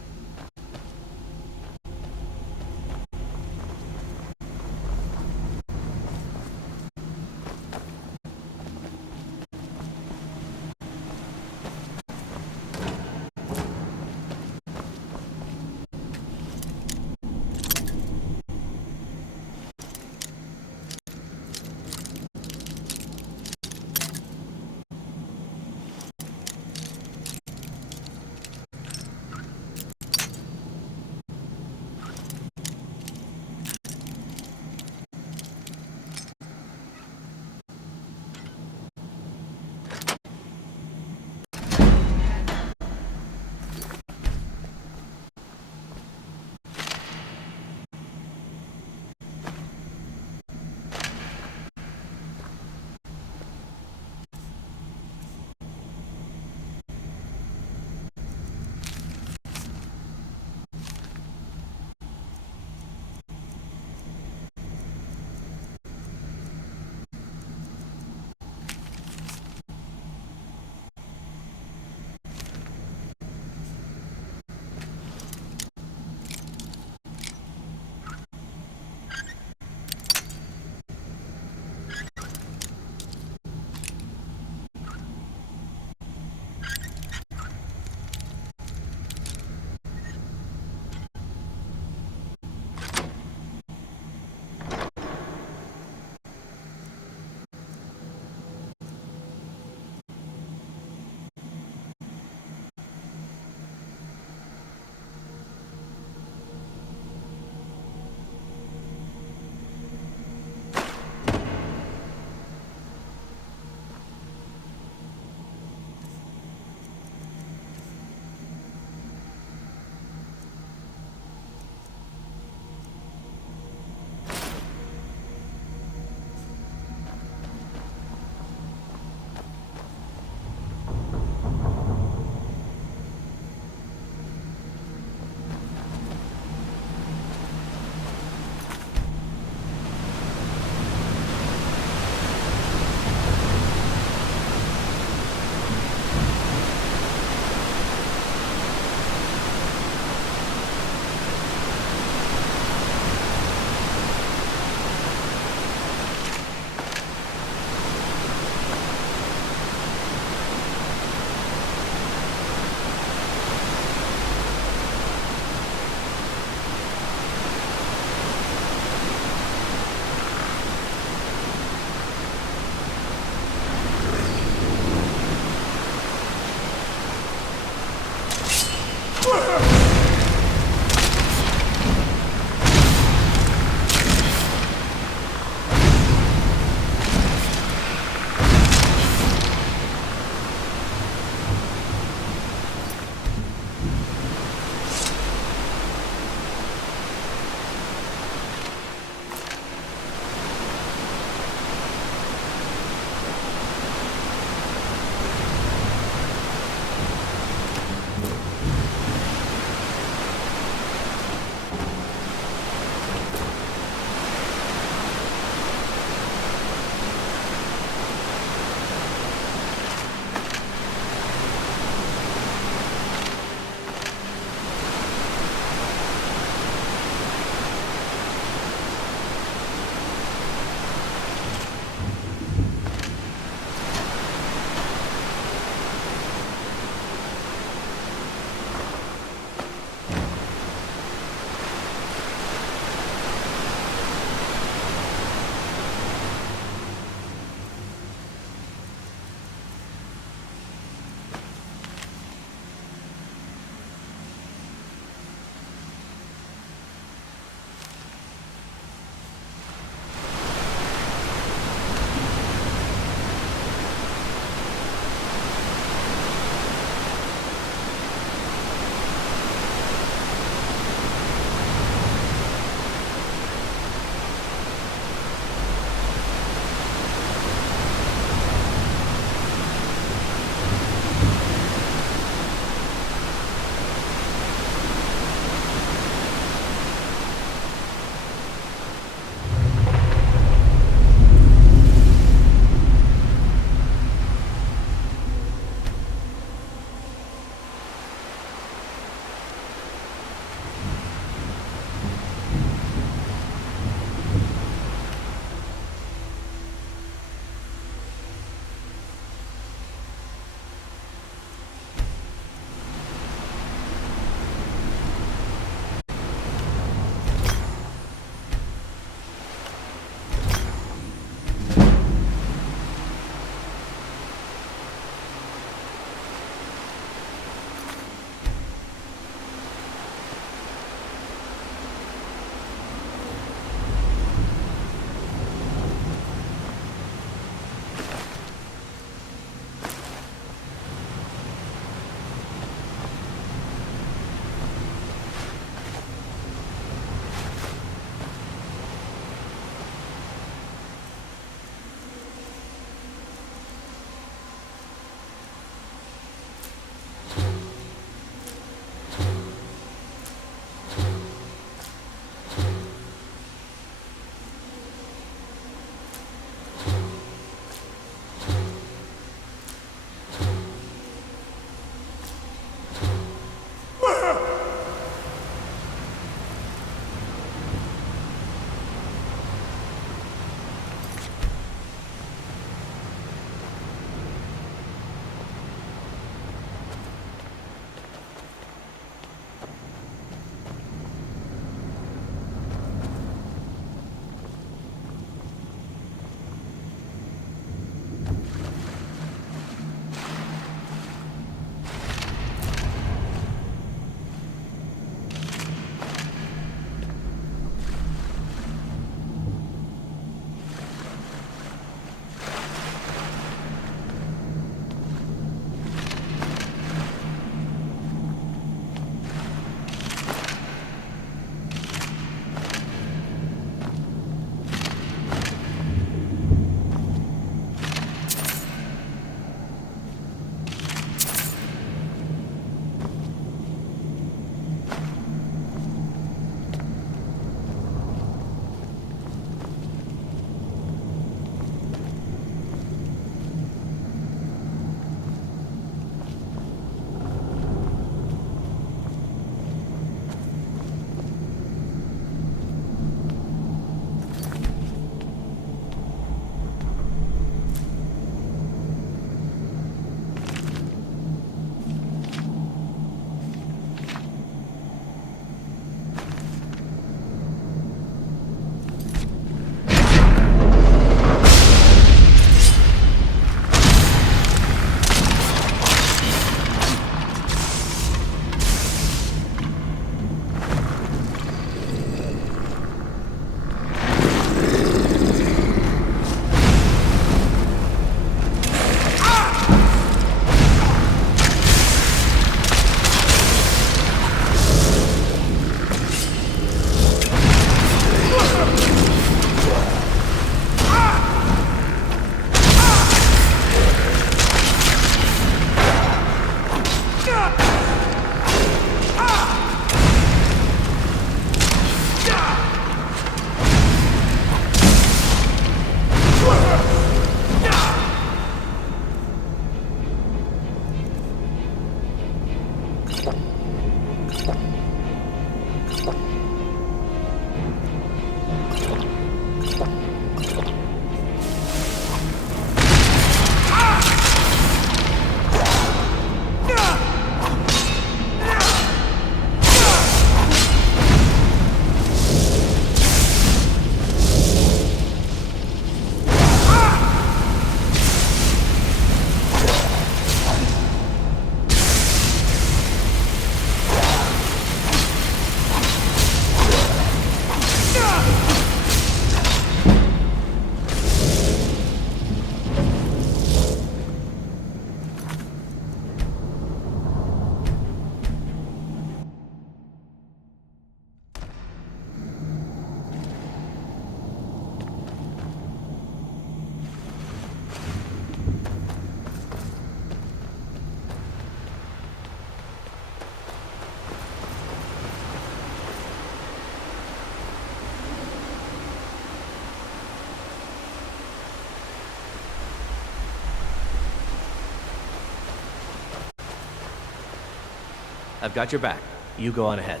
I've got your back. You go on ahead.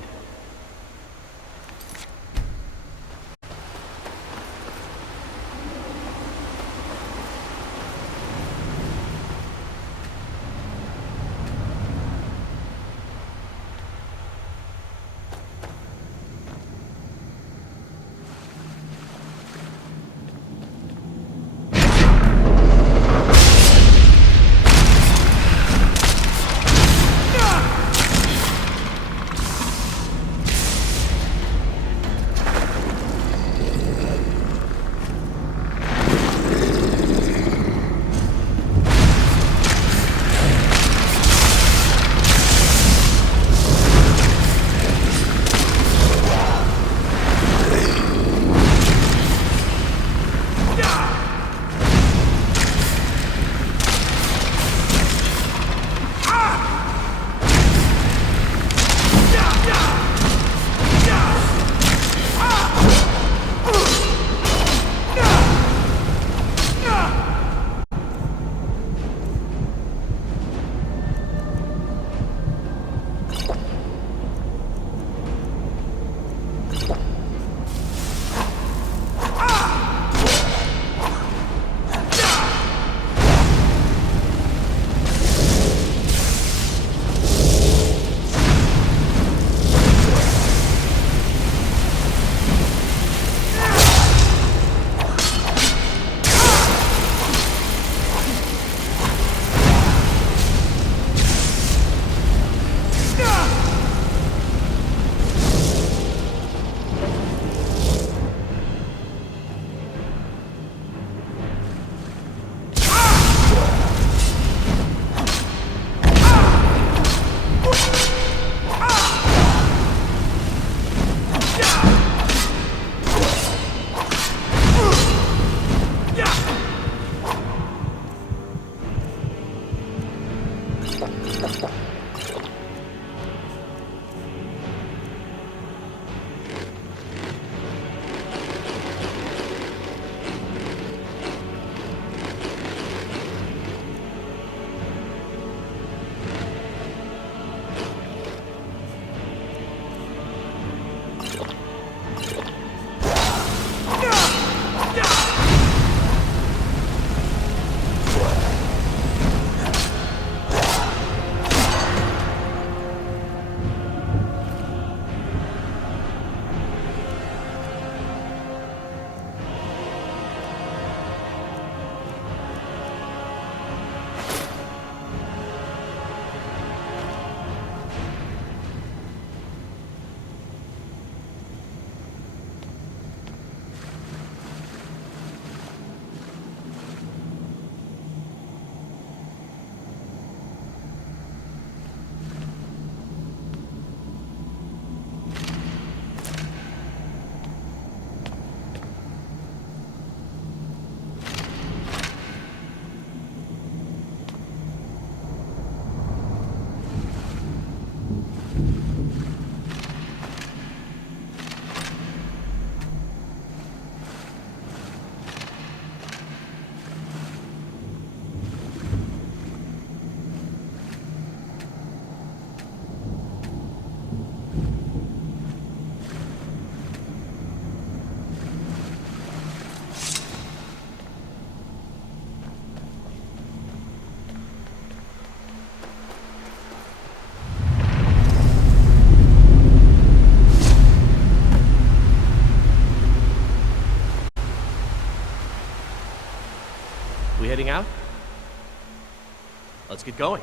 We heading out? Let's get going.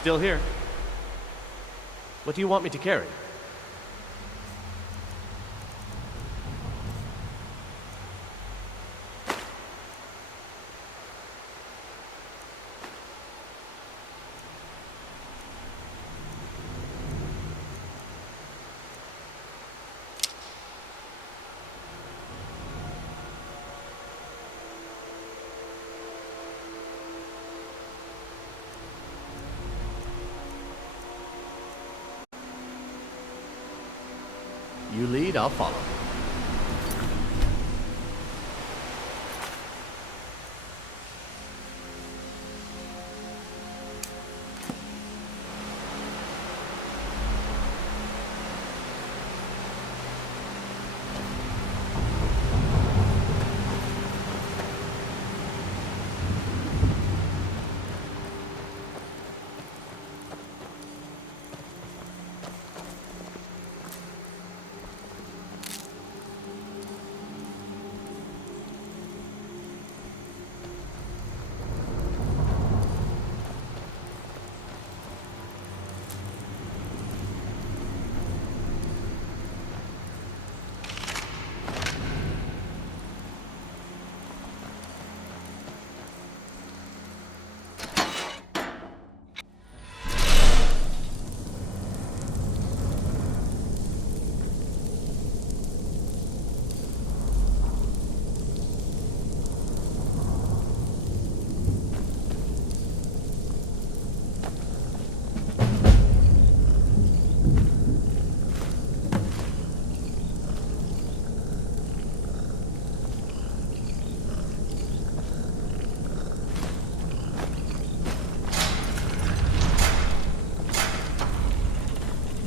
Still here. What do you want me to carry? You lead, I'll follow.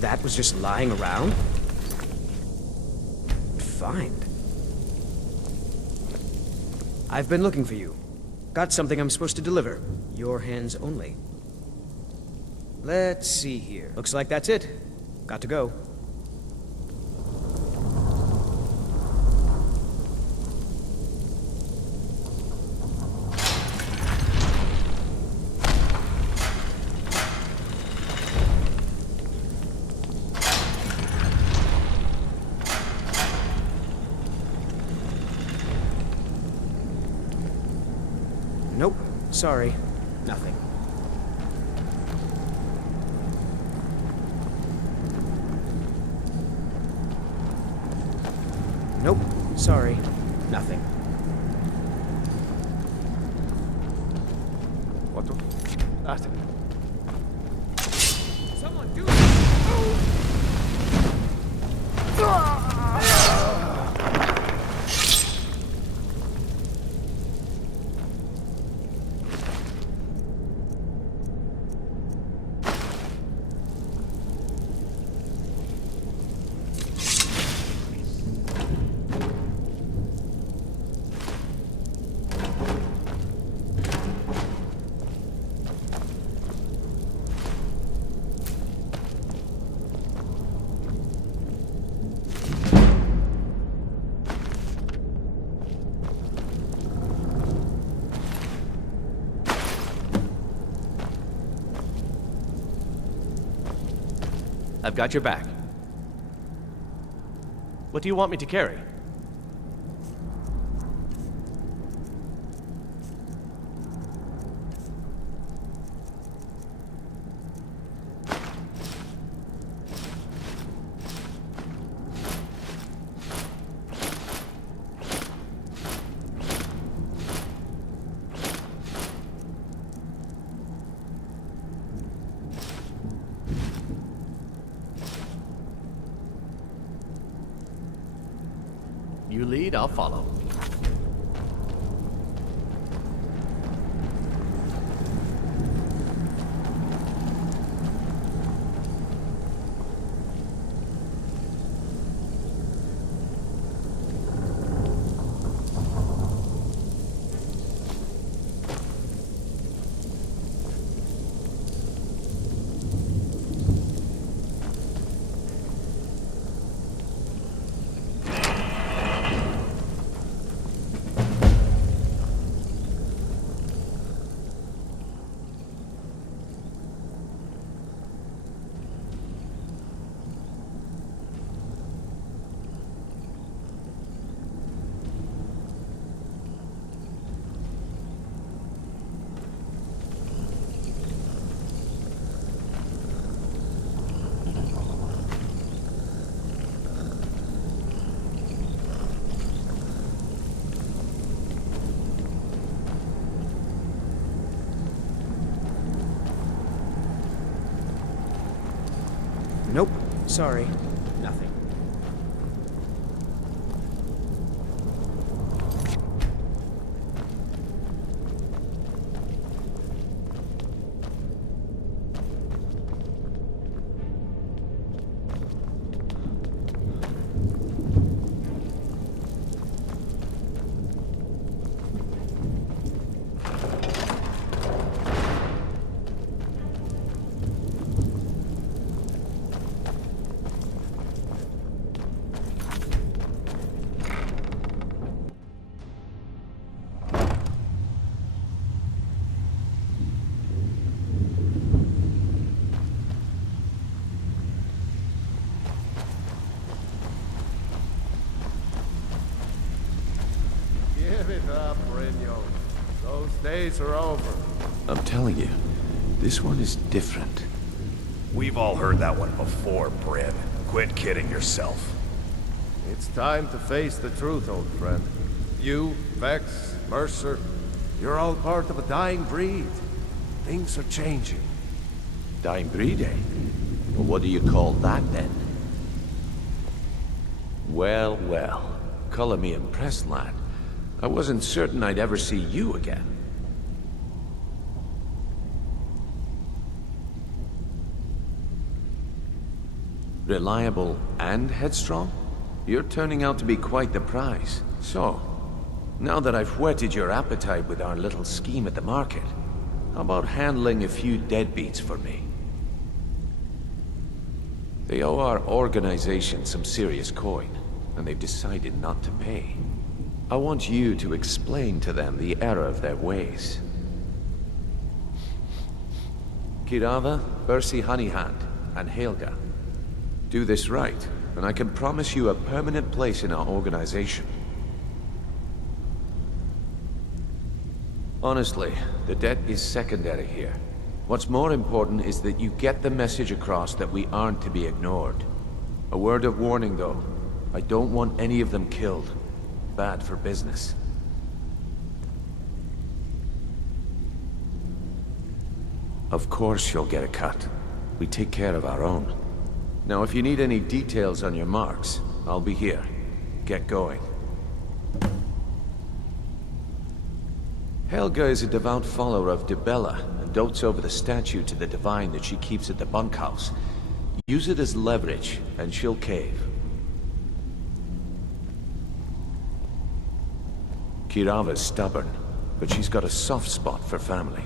That was just lying around? Find. I've been looking for you. Got something I'm supposed to deliver. Your hands only. Let's see here. Looks like that's it. Got to go. Nope. Sorry. Nothing. Nope. Sorry. Nothing. What the? That's it. Someone do I've got your back. What do you want me to carry? You lead, I'll follow. Nope. Sorry. Nothing. Give it up, Brynjolf. Those days are over. I'm telling you, this one is different. We've all heard that one before, Bryn. Quit kidding yourself. It's time to face the truth, old friend. You, Vex, Mercer, you're all part of a dying breed. Things are changing. Dying breed, eh? Well, what do you call that, then? Well, well. Color me impressed, lad. I wasn't certain I'd ever see you again. Reliable and headstrong? You're turning out to be quite the prize. So, now that I've whetted your appetite with our little scheme at the market, how about handling a few deadbeats for me? They owe our organization some serious coin, and they've decided not to pay. I want you to explain to them the error of their ways. Kirava, Bersi Honeyhand, and Helga. Do this right, and I can promise you a permanent place in our organization. Honestly, the debt is secondary here. What's more important is that you get the message across that we aren't to be ignored. A word of warning, though. I don't want any of them killed. Bad for business. Of course you'll get a cut. We take care of our own. Now, if you need any details on your marks, I'll be here. Get going. Helga is a devout follower of Dibella and dotes over the statue to the divine that she keeps at the bunkhouse. Use it as leverage, and she'll cave. Kirava's stubborn, but she's got a soft spot for family.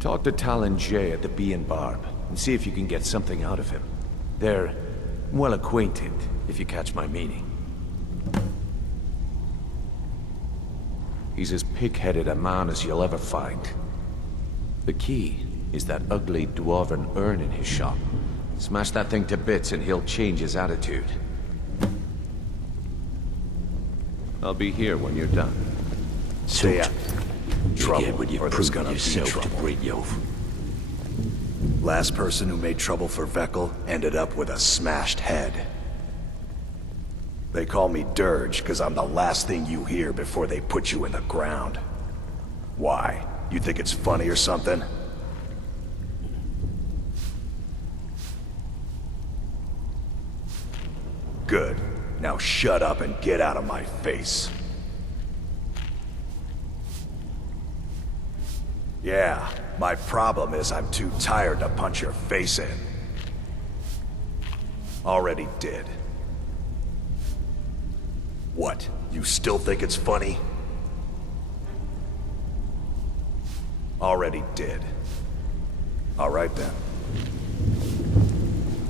Talk to Talon Jay at the Bee and Barb, and see if you can get something out of him. They're well acquainted, if you catch my meaning. He's as pig-headed a man as you'll ever find. The key is that ugly dwarven urn in his shop. Smash that thing to bits and he'll change his attitude. I'll be here when you're done. Stay out. Trouble, when you or there's prove gonna be yourself to trouble. Brynjolf. Last person who made trouble for Veckel ended up with a smashed head. They call me Dirge because I'm the last thing you hear before they put you in the ground. Why? You think it's funny or something? Good. Now shut up and get out of my face. Yeah, my problem is I'm too tired to punch your face in. Already did. What? You still think it's funny? Already did. All right then.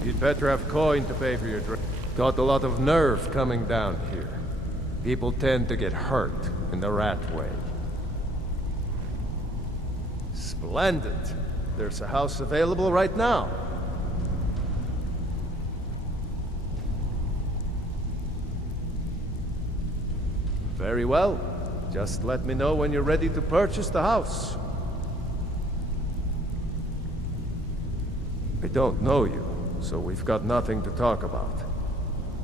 You'd better have coin to pay for your drink. Got a lot of nerve coming down here. People tend to get hurt in the rat way. Splendid. There's a house available right now. Very well. Just let me know when you're ready to purchase the house. I don't know you, so we've got nothing to talk about.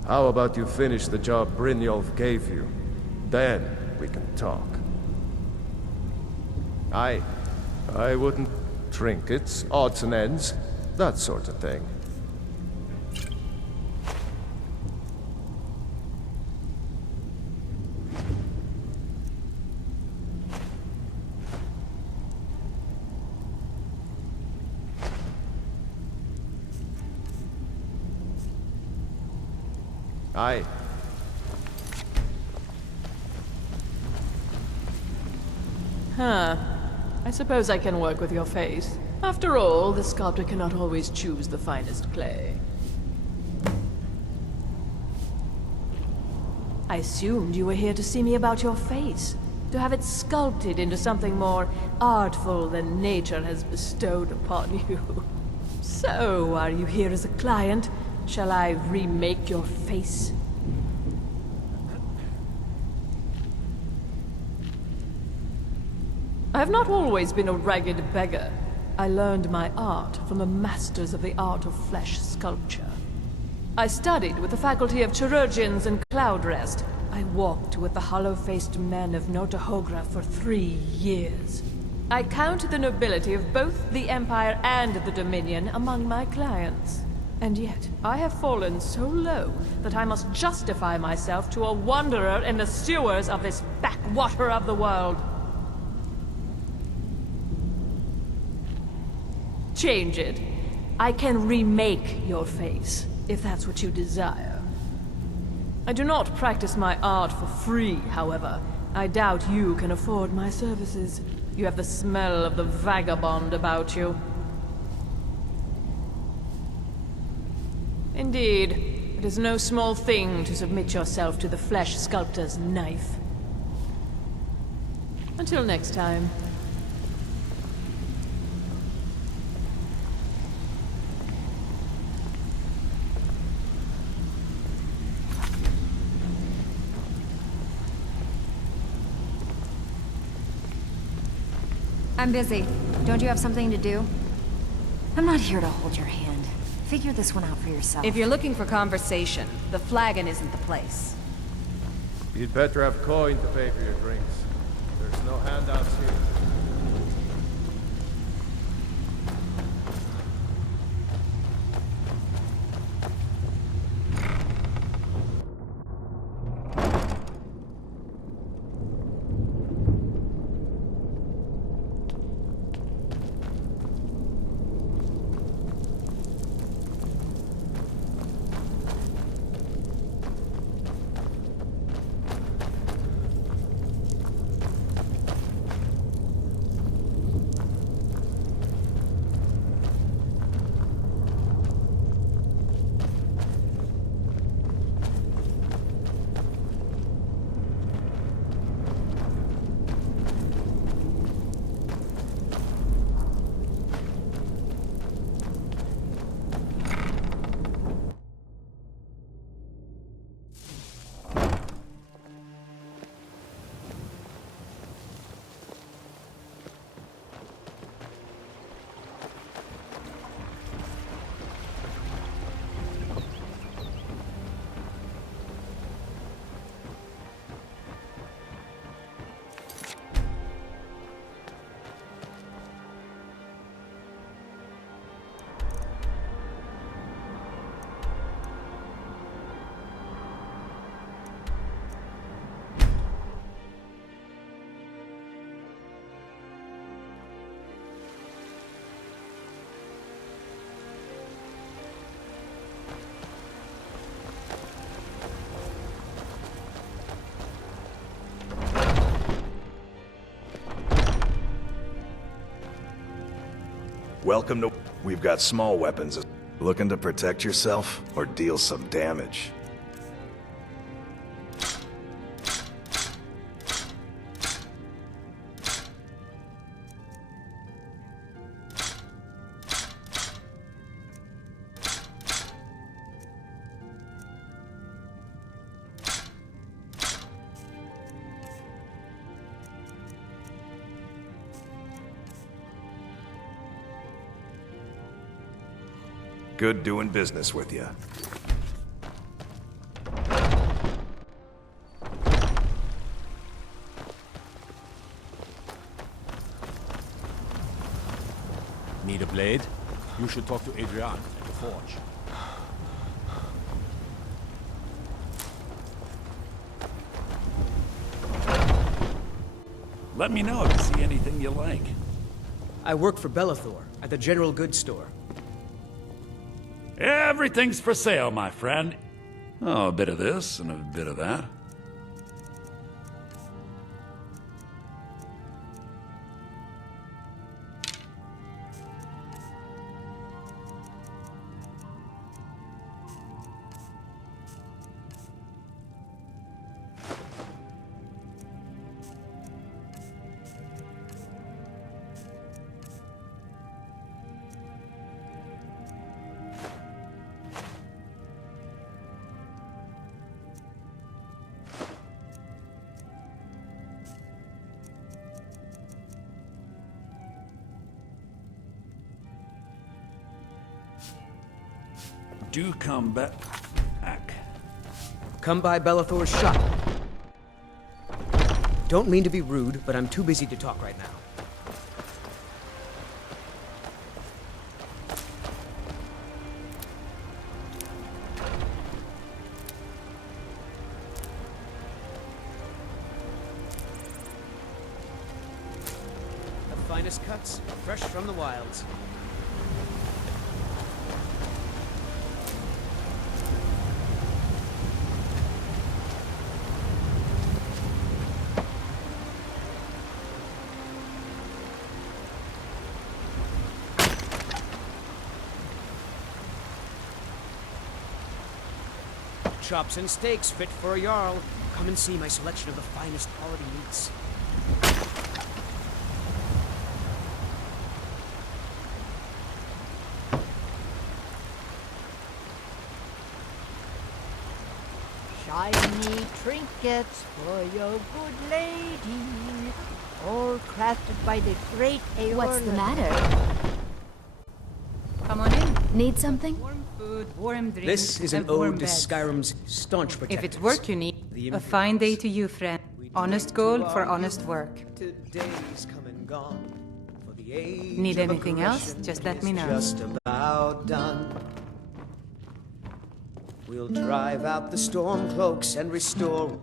How about you finish the job Brynjolf gave you? Then we can talk. I wouldn't... trinkets, odds and ends, that sort of thing. Aye. Huh. I suppose I can work with your face. After all, the sculptor cannot always choose the finest clay. I assumed you were here to see me about your face, to have it sculpted into something more artful than nature has bestowed upon you. So, are you here as a client? Shall I remake your face? I have not always been a ragged beggar. I learned my art from the masters of the art of flesh sculpture. I studied with the faculty of chirurgeons and Cloudrest. I walked with the hollow-faced men of Notahogra for 3 years. I count the nobility of both the Empire and the Dominion among my clients. And yet, I have fallen so low that I must justify myself to a wanderer in the sewers of this backwater of the world. Change it. I can remake your face, if that's what you desire. I do not practice my art for free, however. I doubt you can afford my services. You have the smell of the vagabond about you. Indeed, it is no small thing to submit yourself to the flesh sculptor's knife. Until next time. I'm busy. Don't you have something to do? I'm not here to hold your hand. Figure this one out for yourself. If you're looking for conversation, the flagon isn't the place. You'd better have coin to pay for your drinks. There's no handouts here. Welcome to... We've got small weapons. Looking to protect yourself or deal some damage? Good doing business with you. Need a blade? You should talk to Adrian at the forge. Let me know if you see anything you like. I work for Bellathor at the general goods store. Everything's for sale, my friend. Oh, a bit of this and a bit of that. Do come back. Come by Bellathor's shop. Don't mean to be rude, but I'm too busy to talk right now. The finest cuts, fresh from the wilds. Chops and steaks fit for a Jarl. Come and see my selection of the finest quality meats. Shiny trinkets for your good lady, all crafted by the great Aeorla. What's the matter? Come on in. Need something? Warm food, warm drinks, This is an and warm ode to beds. Skyrim's staunch protectors. If it's work you need, a fine day to you, friend. Honest gold for honest work. Today's come and gone. For the age Need of anything else? aggression Just let me is know. Just about done. We'll drive out the storm cloaks and restore.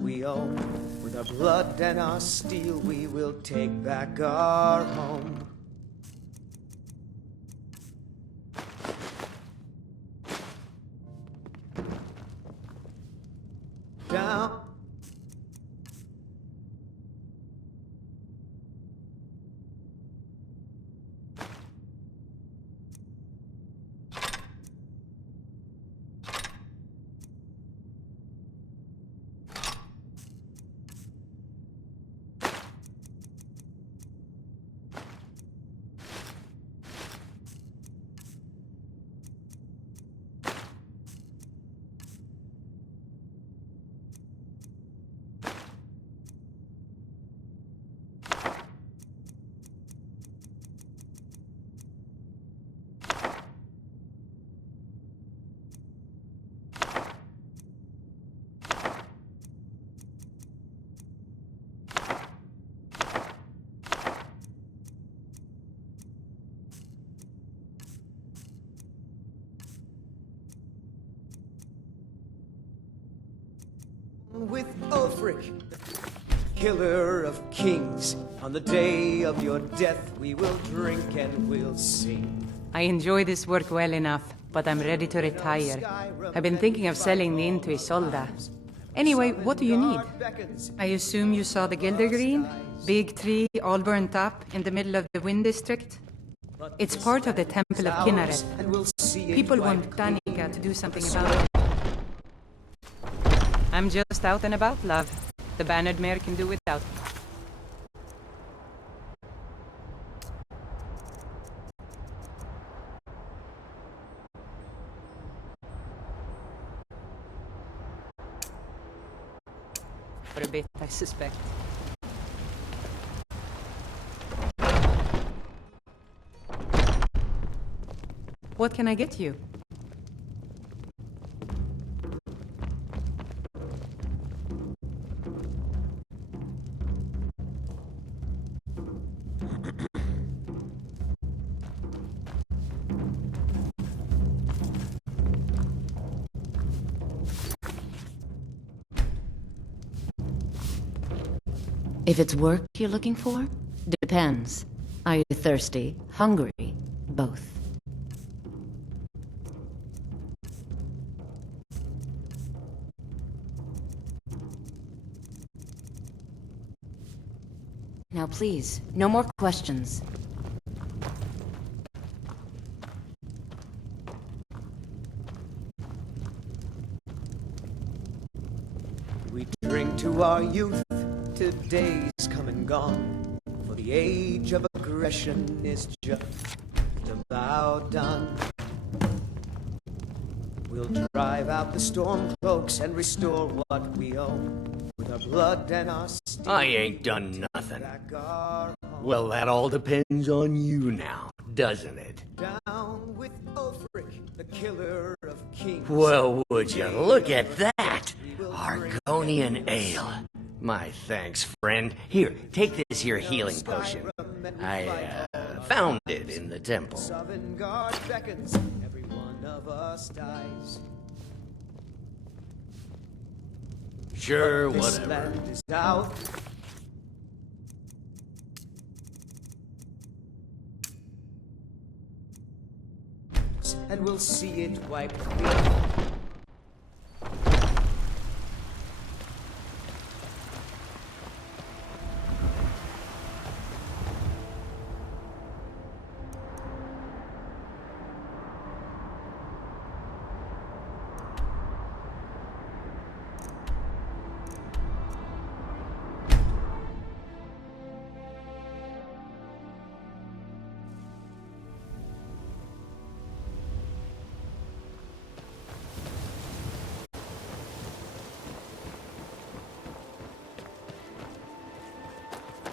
We own. With our blood and our steel, we will take back our home. Down. With Ulfric, killer of kings. On the day of your death, we will drink and we'll sing. I enjoy this work well enough, but I'm ready to retire. I've been thinking of selling the inn to Isolda. Anyway, what do you need? I assume you saw the Gildergreen? Big tree, all burnt up, in the middle of the Wind District? It's part of the Temple of Kinneret. People want Danica to do something about it. I'm just out and about, love. The bannered mare can do without. for a bit, I suspect. What can I get you? If it's work you're looking for, depends. Are you thirsty, hungry, both? Now please, no more questions. We drink to our youth, to days come and gone. For the age of aggression is just about done. We'll drive out the storm cloaks and restore what we own. With our blood and our steel. I ain't done nothing. Well, that all depends on you now, doesn't it? Down with Ulfric, the killer of kings. Well, would you look at that? Argonian ale. My thanks, friend. Here, take this here healing potion. I found it in the temple. Sovngarde beckons, every one of us dies. Sure, This whatever. land is out. And we'll see it wiped clean.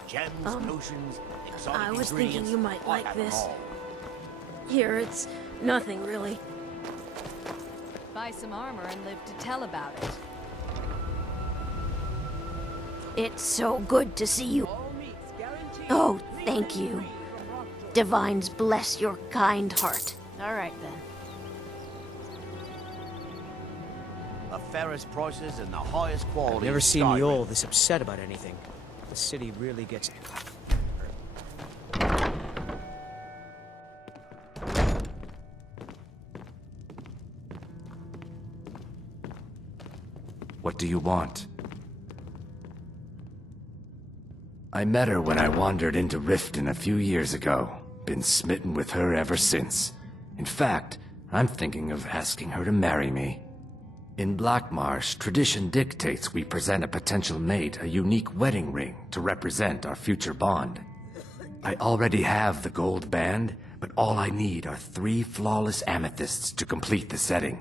Gems, potions, exotic I was thinking you might ingredients, like I have 'em this. all. Here, it's nothing really. Buy some armor and live to tell about it. It's so good to see you. Oh, thank you. Divines bless your kind heart. All right, then. The fairest prices and the highest quality. I've never in seen Skyrim. Mjolnir this upset about anything. The city really gets... What do you want? I met her when I wandered into Riften a few years ago. Been smitten with her ever since. In fact, I'm thinking of asking her to marry me. In Blackmarsh, tradition dictates we present a potential mate a unique wedding ring to represent our future bond. I already have the gold band, but all I need are 3 flawless amethysts to complete the setting.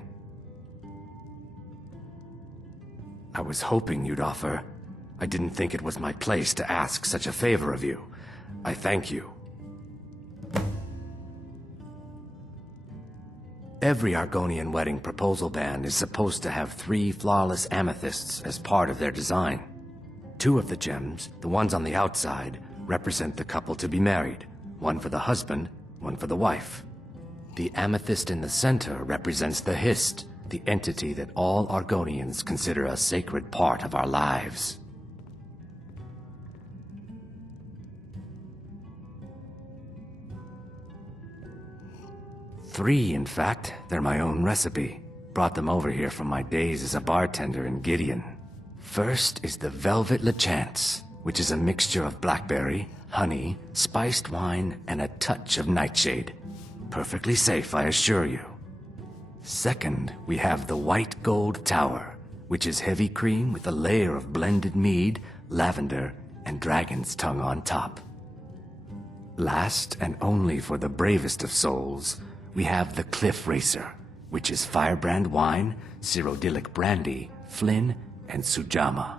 I was hoping you'd offer. I didn't think it was my place to ask such a favor of you. I thank you. Every Argonian wedding proposal band is supposed to have 3 flawless amethysts as part of their design. 2 of the gems, the ones on the outside, represent the couple to be married. 1 for the husband, 1 for the wife. The amethyst in the center represents the Hist, the entity that all Argonians consider a sacred part of our lives. Three, in fact. They're my own recipe. Brought them over here from my days as a bartender in Gideon. First is the Velvet Lechance, which is a mixture of blackberry, honey, spiced wine, and a touch of nightshade. Perfectly safe, I assure you. Second, we have the White Gold Tower, which is heavy cream with a layer of blended mead, lavender, and dragon's tongue on top. Last, and only for the bravest of souls, we have the Cliff Racer, which is firebrand wine, Cyrodiilic brandy, Flynn, and Sujamma.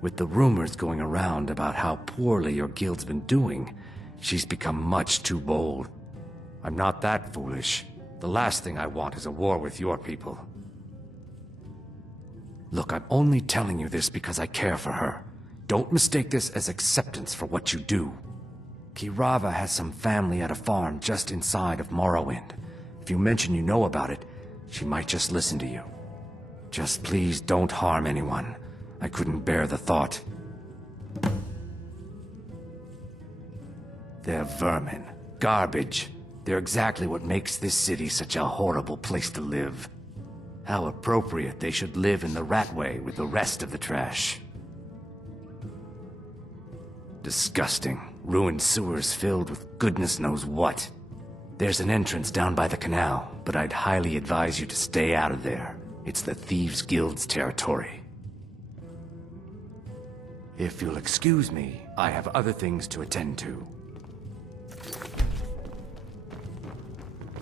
With the rumors going around about how poorly your guild's been doing, she's become much too bold. I'm not that foolish. The last thing I want is a war with your people. Look, I'm only telling you this because I care for her. Don't mistake this as acceptance for what you do. Kirava has some family at a farm just inside of Morrowind. If you mention you know about it, she might just listen to you. Just please don't harm anyone. I couldn't bear the thought. They're vermin. Garbage. They're exactly what makes this city such a horrible place to live. How appropriate they should live in the Ratway with the rest of the trash. Disgusting. Ruined sewers filled with goodness knows what. There's an entrance down by the canal, but I'd highly advise you to stay out of there. It's the Thieves Guild's territory. If you'll excuse me, I have other things to attend to.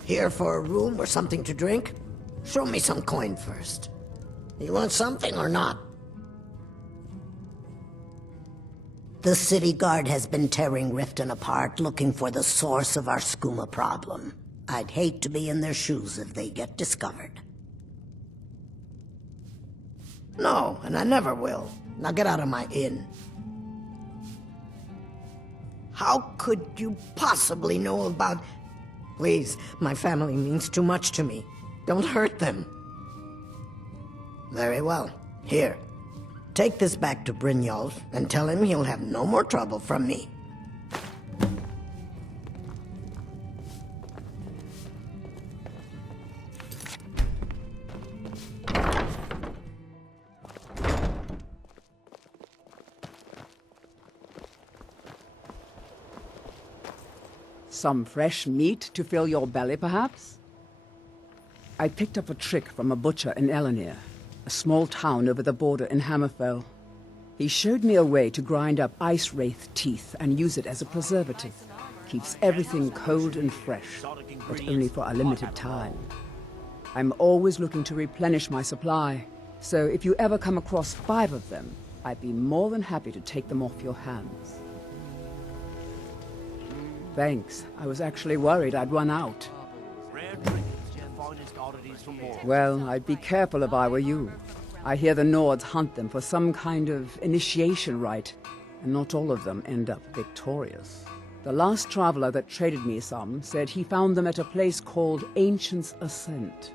Here for a room or something to drink? Show me some coin first. You want something or not? The city guard has been tearing Riften apart, looking for the source of our skooma problem. I'd hate to be in their shoes if they get discovered. No, and I never will. Now get out of my inn. How could you possibly know about... Please, my family means too much to me. Don't hurt them. Very well. Here. Take this back to Brynjolf and tell him he'll have no more trouble from me. Some fresh meat to fill your belly, perhaps? I picked up a trick from a butcher in Elenir, a small town over the border in Hammerfell. He showed me a way to grind up ice wraith teeth and use it as a preservative. Keeps everything cold and fresh, but only for a limited time. I'm always looking to replenish my supply, so if you ever come across 5 of them, I'd be more than happy to take them off your hands. Thanks. I was actually worried I'd run out. Well, I'd be careful if I were you. I hear the Nords hunt them for some kind of initiation rite, and not all of them end up victorious. The last traveler that traded me some said he found them at a place called Ancient's Ascent.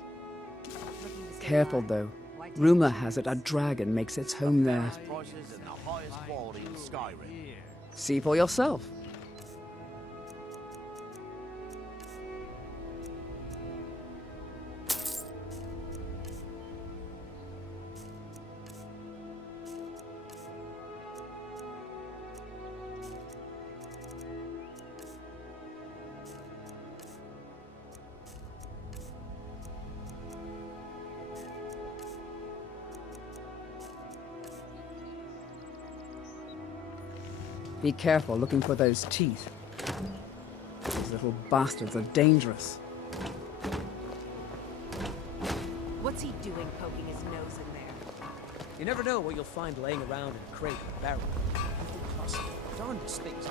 Careful, though. Rumor has it a dragon makes its home there. See for yourself. Be careful looking for those teeth. These little bastards are dangerous. What's he doing poking his nose in there? You never know what you'll find laying around in a crate or barrel. Darndest things.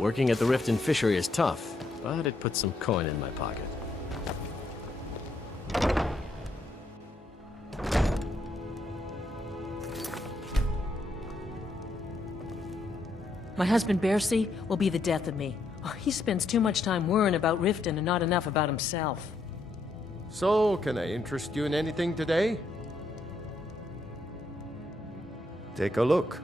Working at the Riften fishery is tough, but it puts some coin in my pocket. My husband Bercy will be the death of me. Oh, he spends too much time worrying about Riften and not enough about himself. So, can I interest you in anything today? Take a look.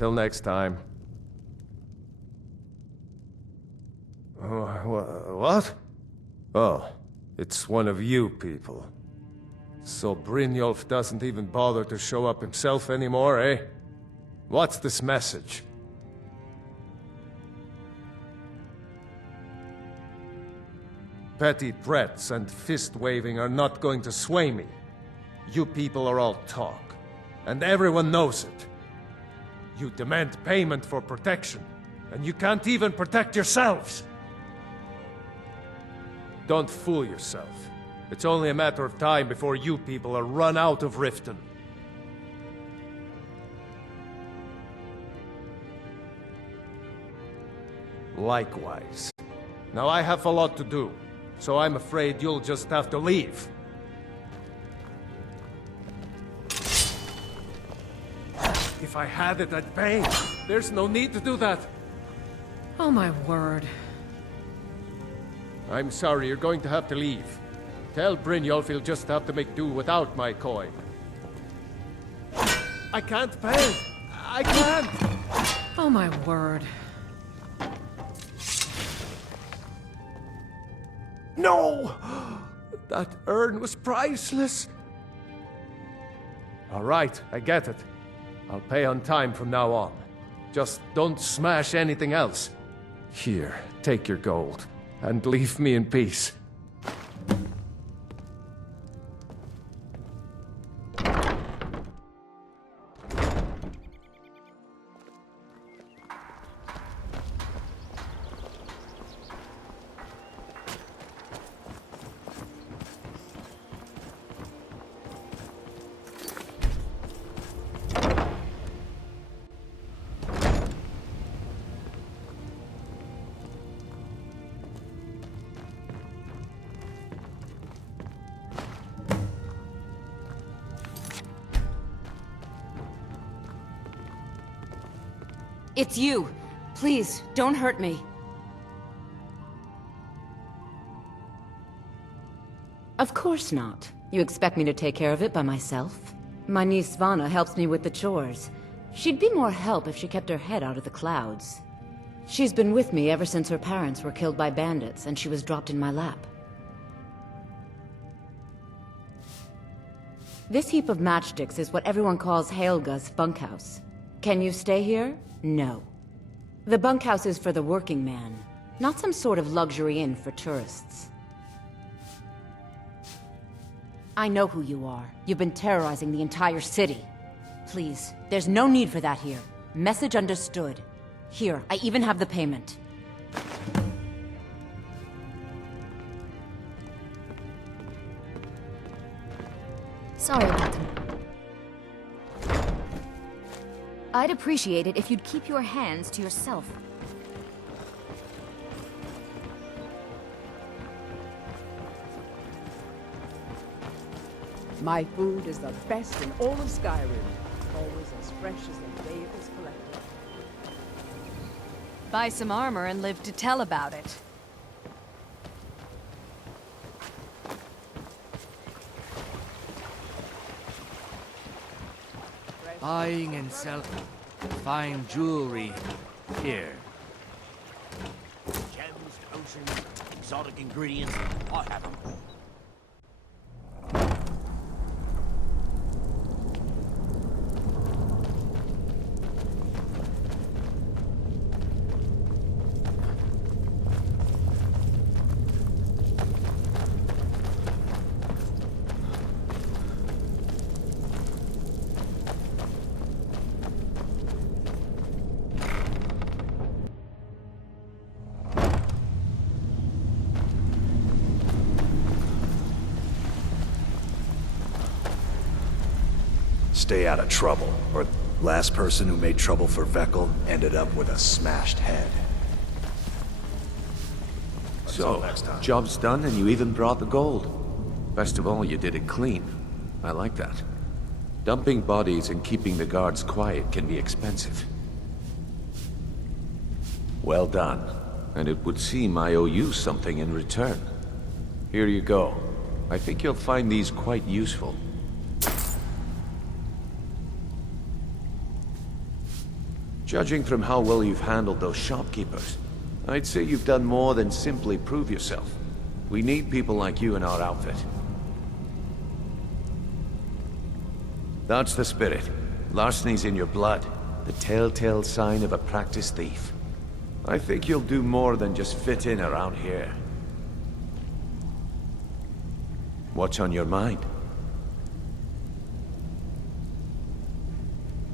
Till next time. What? Oh, it's one of you people. So Brynjolf doesn't even bother to show up himself anymore, eh? What's this message? Petty threats and fist-waving are not going to sway me. You people are all talk, and everyone knows it. You demand payment for protection, and you can't even protect yourselves! Don't fool yourself. It's only a matter of time before you people are run out of Riften. Likewise. Now I have a lot to do, so I'm afraid you'll just have to leave. If I had it, I'd pay. There's no need to do that. Oh my word. I'm sorry, you're going to have to leave. Tell Brynjolf he'll just have to make do without my coin. I can't pay! I can't! Oh my word. No! That urn was priceless! All right, I get it. I'll pay on time from now on. Just don't smash anything else. Here, take your gold, and leave me in peace. It's you. Please, don't hurt me. Of course not. You expect me to take care of it by myself? My niece Svana helps me with the chores. She'd be more help if she kept her head out of the clouds. She's been with me ever since her parents were killed by bandits and she was dropped in my lap. This heap of matchsticks is what everyone calls Helga's bunkhouse. Can you stay here? No. The bunkhouse is for the working man, not some sort of luxury inn for tourists. I know who you are. You've been terrorizing the entire city. Please, there's no need for that here. Message understood. Here, I even have the payment. Sorry about them. I'd appreciate it if you'd keep your hands to yourself. My food is the best in all of Skyrim. Always as fresh as the day it was collected. Buy some armor and live to tell about it. Buying and selling fine jewelry here. Gems, potions, exotic ingredients, I have them. Stay out of trouble, or last person who made trouble for Vekkel ended up with a smashed head. So, job's done and you even brought the gold. Best of all, you did it clean. I like that. Dumping bodies and keeping the guards quiet can be expensive. Well done. And it would seem I owe you something in return. Here you go. I think you'll find these quite useful. Judging from how well you've handled those shopkeepers, I'd say you've done more than simply prove yourself. We need people like you in our outfit. That's the spirit. Larceny's in your blood. The telltale sign of a practiced thief. I think you'll do more than just fit in around here. What's on your mind?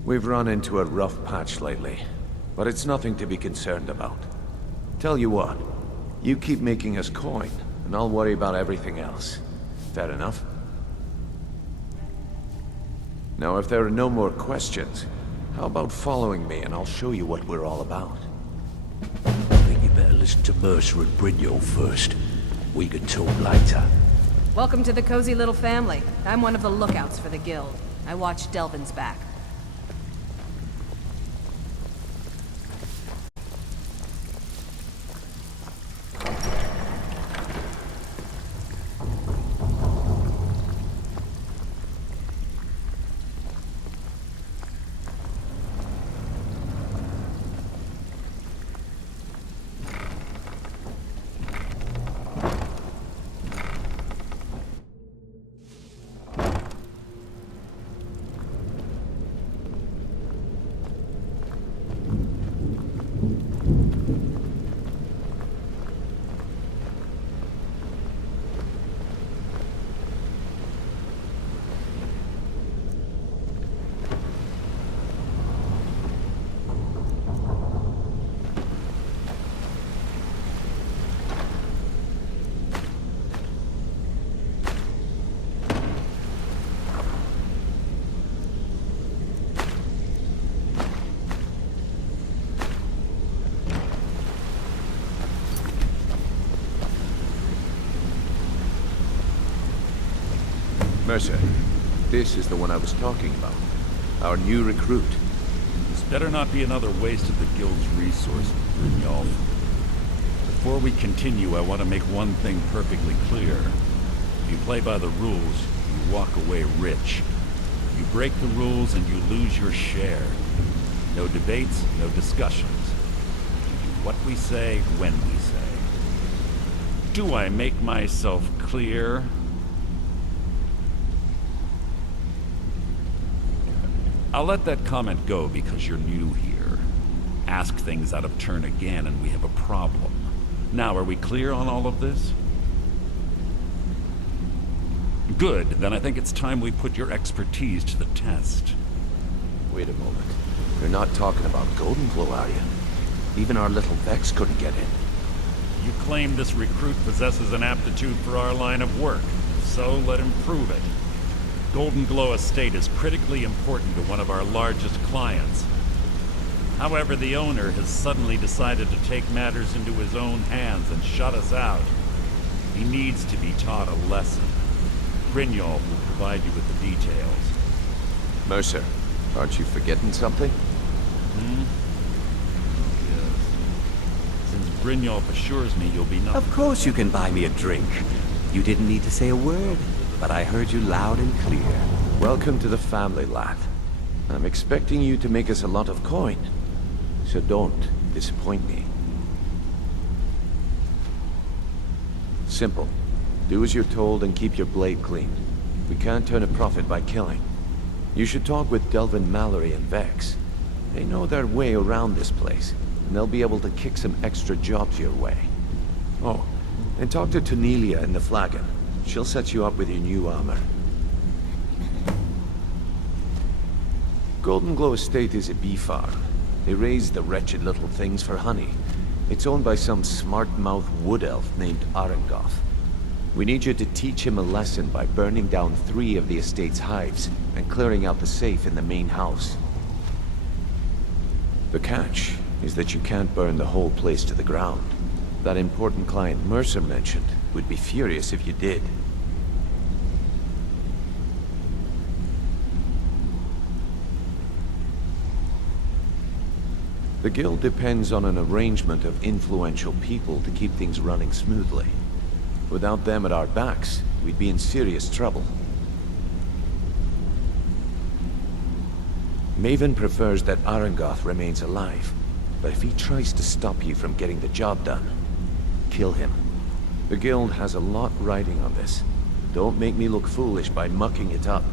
We've run into a rough patch lately, but it's nothing to be concerned about. Tell you what, you keep making us coin, and I'll worry about everything else. Fair enough? Now, if there are no more questions, how about following me and I'll show you what we're all about? I think you better listen to Mercer and Brynjolf first. We can talk later. Welcome to the cozy little family. I'm one of the lookouts for the guild. I watch Delvin's back. Mercer, this is the one I was talking about. Our new recruit. This better not be another waste of the guild's resources, Brynjolf. Before we continue, I want to make one thing perfectly clear. If you play by the rules, you walk away rich. You break the rules and you lose your share. No debates, no discussions. We do what we say, when we say. Do I make myself clear? I'll let that comment go because you're new here. Ask things out of turn again and we have a problem. Now, are we clear on all of this? Good, then I think it's time we put your expertise to the test. Wait a moment. You're not talking about Golden Glow, are you? Even our little Vex couldn't get in. You claim this recruit possesses an aptitude for our line of work, so let him prove it. Golden Glow Estate is critically important to one of our largest clients. However, the owner has suddenly decided to take matters into his own hands and shut us out. He needs to be taught a lesson. Brynjolf will provide you with the details. Mercer, aren't you forgetting something? Yes. Since Brynjolf assures me you'll be nothing. Of course you can buy me a drink. You didn't need to say a word, but I heard you loud and clear. Welcome to the family, lad. I'm expecting you to make us a lot of coin, so don't disappoint me. Simple. Do as you're told and keep your blade clean. We can't turn a profit by killing. You should talk with Delvin, Mallory, and Vex. They know their way around this place, and they'll be able to kick some extra jobs your way. Oh, and talk to Tonelia in the Flagon. She'll set you up with your new armor. Golden Glow Estate is a bee farm. They raise the wretched little things for honey. It's owned by some smart-mouthed wood elf named Arengoth. We need you to teach him a lesson by burning down 3 of the estate's hives and clearing out the safe in the main house. The catch is that you can't burn the whole place to the ground. That important client Mercer mentioned would be furious if you did. The guild depends on an arrangement of influential people to keep things running smoothly. Without them at our backs, we'd be in serious trouble. Maven prefers that Arangoth remains alive, but if he tries to stop you from getting the job done, kill him. The guild has a lot riding on this. Don't make me look foolish by mucking it up.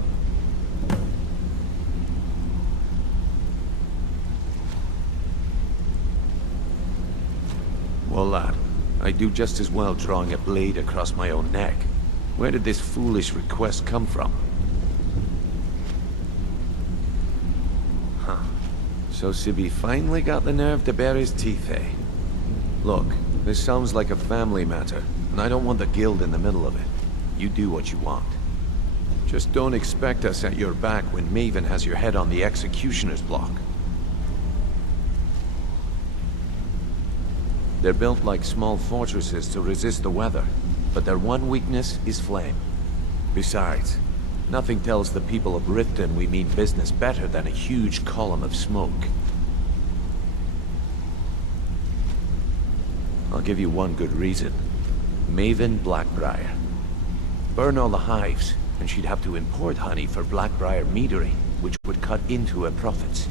Well, lad, I'd do just as well drawing a blade across my own neck. Where did this foolish request come from? Huh. So Sibi finally got the nerve to bare his teeth, eh? Look, this sounds like a family matter, and I don't want the guild in the middle of it. You do what you want. Just don't expect us at your back when Maven has your head on the executioner's block. They're built like small fortresses to resist the weather, but their one weakness is flame. Besides, nothing tells the people of Riften we mean business better than a huge column of smoke. I'll give you one good reason. Maven Blackbriar. Burn all the hives, and she'd have to import honey for Blackbriar meadery, which would cut into her profits.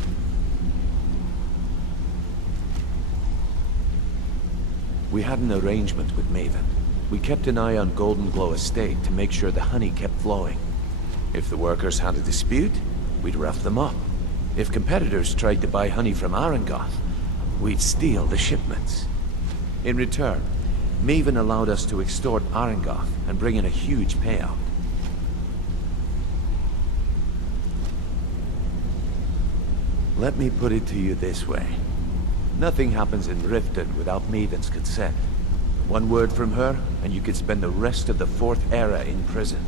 We had an arrangement with Maven. We kept an eye on Golden Glow Estate to make sure the honey kept flowing. If the workers had a dispute, we'd rough them up. If competitors tried to buy honey from Arangoth, we'd steal the shipments. In return, Maven allowed us to extort Arangoth and bring in a huge payout. Let me put it to you this way. Nothing happens in Riften without Maven's consent. One word from her, and you could spend the rest of the Fourth Era in prison.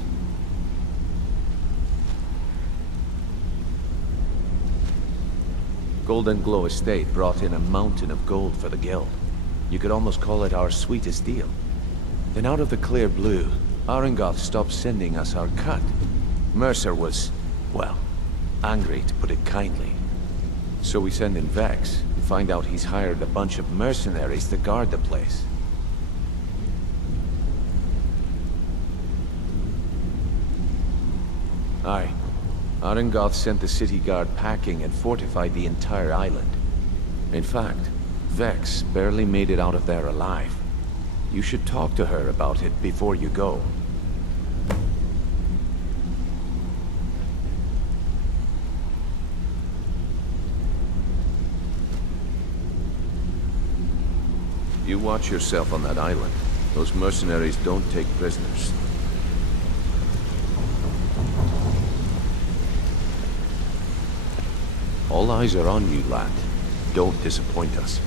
Golden Glow Estate brought in a mountain of gold for the guild. You could almost call it our sweetest deal. Then out of the clear blue, Arangoth stopped sending us our cut. Mercer was, well, angry to put it kindly. So we send in Vex, and find out he's hired a bunch of mercenaries to guard the place. Aye. Arangoth sent the city guard packing and fortified the entire island. In fact, Vex barely made it out of there alive. You should talk to her about it before you go. You watch yourself on that island. Those mercenaries don't take prisoners. All eyes are on you, lad. Don't disappoint us.